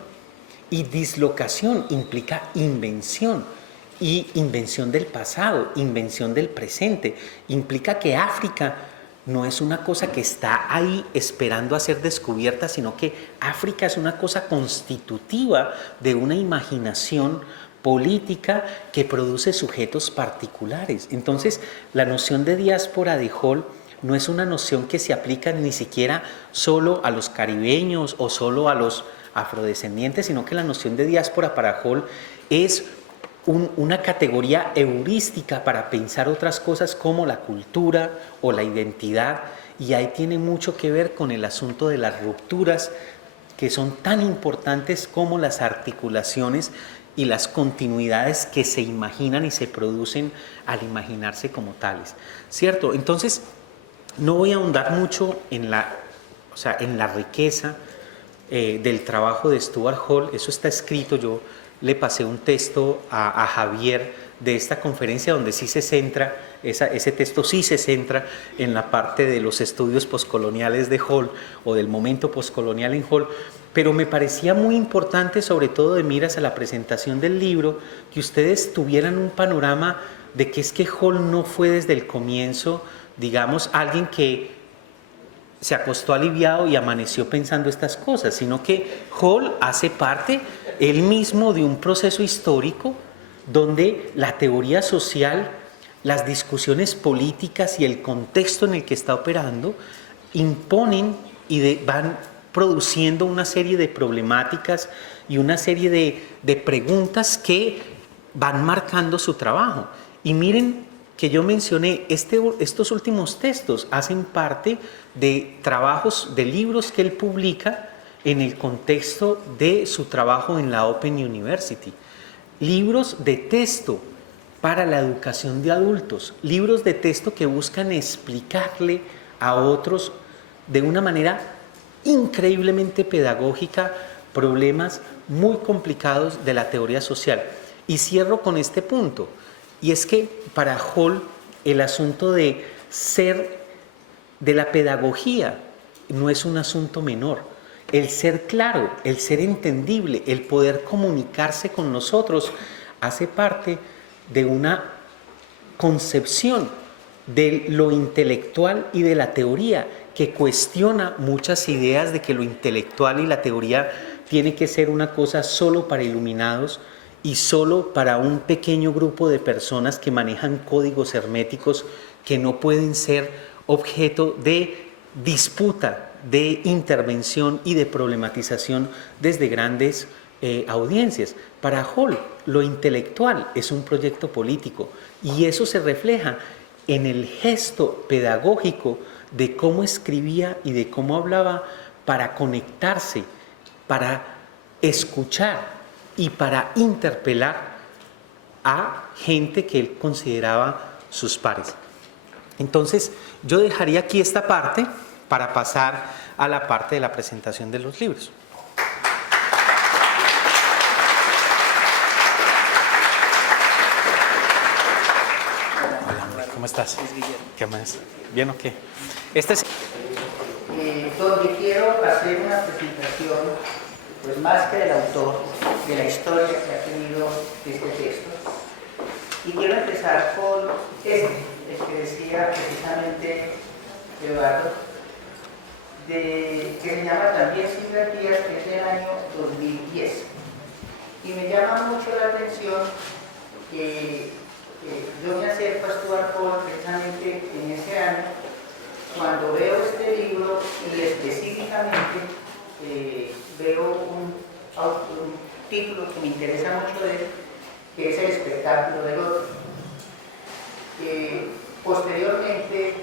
y dislocación implica invención. Y invención del pasado, invención del presente, implica que África no es una cosa que está ahí esperando a ser descubierta, sino que África es una cosa constitutiva de una imaginación política que produce sujetos particulares. Entonces, la noción de diáspora de Hall no es una noción que se aplica ni siquiera solo a los caribeños o solo a los afrodescendientes, sino que la noción de diáspora para Hall es una categoría heurística para pensar otras cosas como la cultura o la identidad, y ahí tiene mucho que ver con el asunto de las rupturas que son tan importantes como las articulaciones y las continuidades que se imaginan y se producen al imaginarse como tales, ¿cierto? Entonces, No voy a ahondar mucho en la riqueza del trabajo de Stuart Hall. Eso está escrito. Yo le pasé un texto a Javier de esta conferencia donde sí se centra, ese texto sí se centra en la parte de los estudios poscoloniales de Hall o del momento poscolonial en Hall, pero me parecía muy importante, sobre todo de miras a la presentación del libro, que ustedes tuvieran un panorama de que es que Hall no fue desde el comienzo, digamos, alguien que se acostó aliviado y amaneció pensando estas cosas, sino que Hall hace parte él mismo de un proceso histórico donde la teoría social, las discusiones políticas y el contexto en el que está operando imponen y van produciendo una serie de problemáticas y una serie de preguntas que van marcando su trabajo. Y miren que yo mencioné, estos últimos textos hacen parte de trabajos, de libros que él publica en el contexto de su trabajo en la Open University. Libros de texto para la educación de adultos, libros de texto que buscan explicarle a otros de una manera increíblemente pedagógica problemas muy complicados de la teoría social. Y cierro con este punto, y es que para Hall el asunto de la pedagogía no es un asunto menor. El ser claro, el ser entendible, el poder comunicarse con nosotros hace parte de una concepción de lo intelectual y de la teoría que cuestiona muchas ideas de que lo intelectual y la teoría tiene que ser una cosa solo para iluminados y solo para un pequeño grupo de personas que manejan códigos herméticos que no pueden ser objeto de disputa, de intervención y de problematización desde grandes audiencias. Para Hall, lo intelectual es un proyecto político y eso se refleja en el gesto pedagógico de cómo escribía y de cómo hablaba para conectarse, para escuchar y para interpelar a gente que él consideraba sus pares. Entonces, yo dejaría aquí esta parte para pasar a la parte de la presentación de los libros. Hola, ¿cómo estás? ¿Qué más? ¿Bien o qué? Donde quiero hacer una presentación, pues más que del autor, de la historia que ha tenido este texto. Y quiero empezar con el que decía precisamente Eduardo, que se llama también Sinergias, que es del año 2010. Y me llama mucho la atención que yo me acerco a Stuart Hall precisamente en ese año, cuando veo este libro y específicamente veo un título que me interesa mucho de él, que es El espectáculo del otro. Posteriormente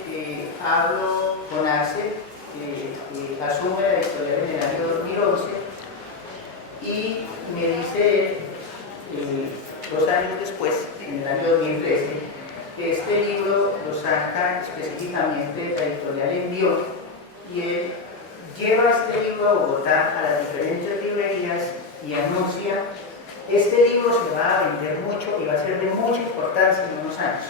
hablo con Axel, que asume la editorial en el año 2011, y me dice 2 años después, en el año 2013, que este libro lo saca específicamente la editorial Envión, y él lleva este libro a Bogotá, a las diferentes librerías, y anuncia: este libro se va a vender mucho y va a ser de mucha importancia en unos años.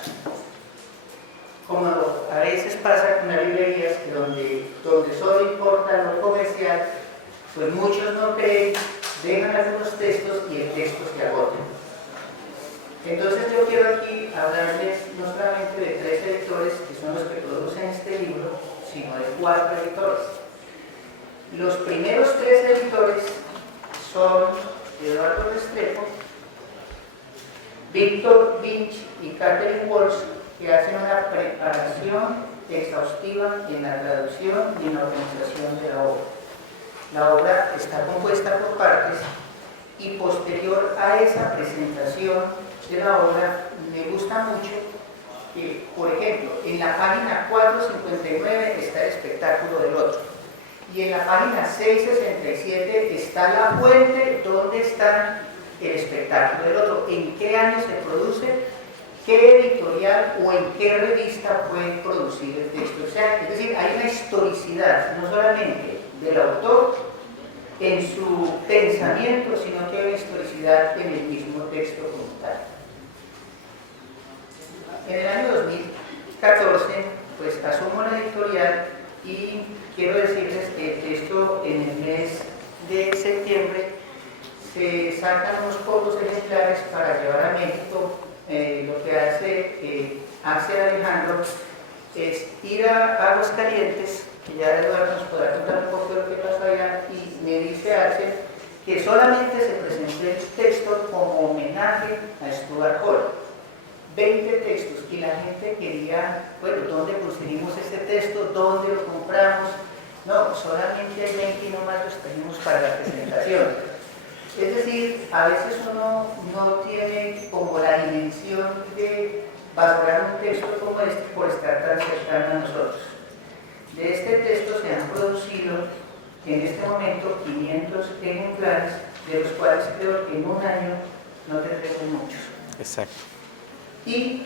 Como a veces pasa con las librerías, donde solo importa lo comercial, pues muchos no creen, dejan algunos textos y el texto se agota. Entonces yo quiero aquí hablarles no solamente de 3 editores, que son los que producen este libro, sino de 4 editores. Los primeros 3 editores son Eduardo Restrepo, Víctor Vinch y Catherine Walsh, que hacen una preparación exhaustiva en la traducción y en la organización de la obra. La obra está compuesta por partes, y posterior a esa presentación de la obra me gusta mucho que, por ejemplo, en la página 459 está el espectáculo del otro, y en la página 667 está la fuente donde está el espectáculo del otro, en qué año se produce, qué editorial o en qué revista fue producido el texto. O sea, es decir, hay una historicidad, no solamente del autor en su pensamiento, sino que hay una historicidad en el mismo texto como tal. En el año 2014, pues asumo la editorial y quiero decirles que esto en el mes de septiembre se sacan unos pocos ejemplares para llevar a México. Lo que hace Alejandro es ir a Aguascalientes, que ya Eduardo nos podrá contar un poco de lo que pasó allá, y me dice Axel que solamente se presentó el texto como homenaje a Stuart Hall. 20 textos, y la gente quería, bueno, ¿dónde conseguimos este texto? ¿Dónde lo compramos? No, solamente hay 20 y no más los tenemos para la presentación. Es decir, a veces uno no tiene como la dimensión de valorar un texto como este por estar tan cercano a nosotros. De este texto se han producido en este momento 500 ejemplares, de los cuales creo que en un año no tendremos muchos. Exacto. Y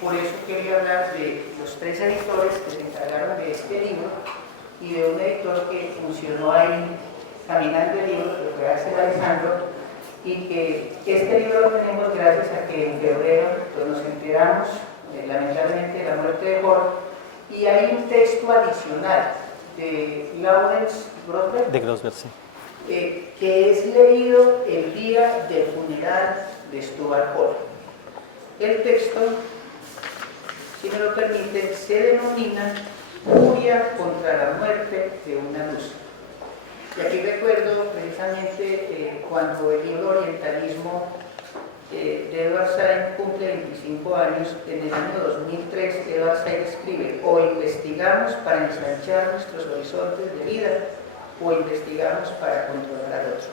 por eso quería hablar de los 3 editores que se encargaron de este libro y de un editor que funcionó ahí caminando el libro, que fue Axel Alejandro, y que este libro lo tenemos gracias a que en febrero pues, nos enteramos lamentablemente de la muerte de Hall, y hay un texto adicional de Lawrence Grosberg, De Grosberg, sí. que es leído el día del funeral de Stuart Hall. El texto, si me lo permiten, se denomina Furia contra la muerte de una luz. Y aquí recuerdo precisamente cuando el libro Orientalismo de Edward Said cumple 25 años, en el año 2003 Edward Said escribe: o investigamos para ensanchar nuestros horizontes de vida, o investigamos para controlar al otro.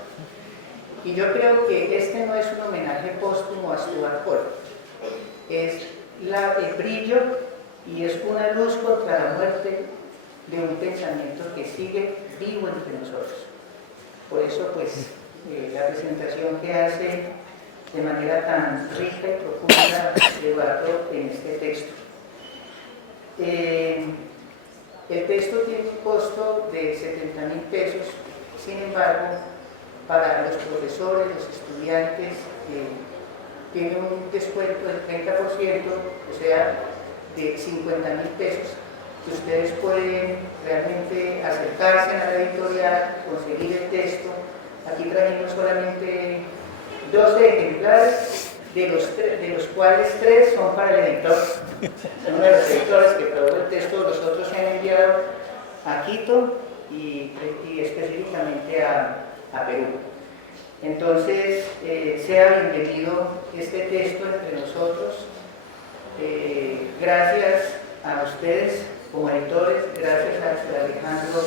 Y yo creo que este no es un homenaje póstumo a Stuart Hall, es el brillo y es una luz contra la muerte de un pensamiento que sigue vivo entre nosotros. Por eso, pues, la presentación que hace de manera tan rica y profunda Eduardo en este texto. El texto tiene un costo de 70,000 pesos, sin embargo, para los profesores, los estudiantes, tiene un descuento del 30%, o sea, de 50,000 pesos, que ustedes pueden realmente acercarse a la editorial, conseguir el texto. Aquí trajimos solamente 12 ejemplares, de los cuales 3 son para el editor. Uno de los editores que produjo el texto, los otros se han enviado a Quito y específicamente a Perú. Entonces, sea bienvenido este texto entre nosotros. Gracias a ustedes como editores, gracias a Alejandro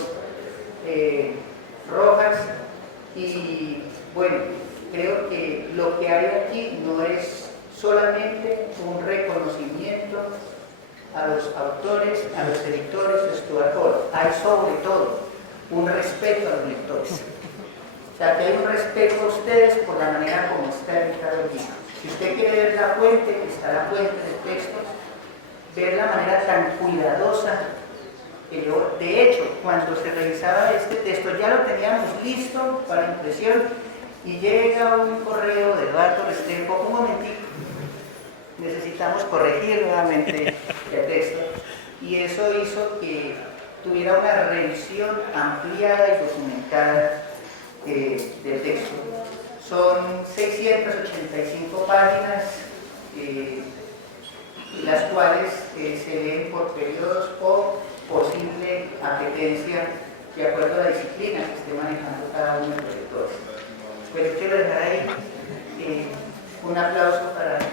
Rojas, y bueno, creo que lo que hay aquí no es solamente un reconocimiento a los autores, a los editores de Stuart Hall, hay sobre todo un respeto a los lectores. O sea, que hay un respeto a ustedes por la manera como está editado el libro. Si usted quiere ver la fuente, que está la fuente del texto, ver la manera tan cuidadosa que yo, de hecho, cuando se revisaba este texto, ya lo teníamos listo para impresión, y llega un correo de Eduardo Restrepo: un momentito, necesitamos corregir nuevamente el texto, y eso hizo que tuviera una revisión ampliada y documentada del texto. Son 685 páginas, las cuales se leen por periodos o posible apetencia de acuerdo a la disciplina que esté manejando cada uno de los lectores. Pues quiero dejar ahí un aplauso para ti.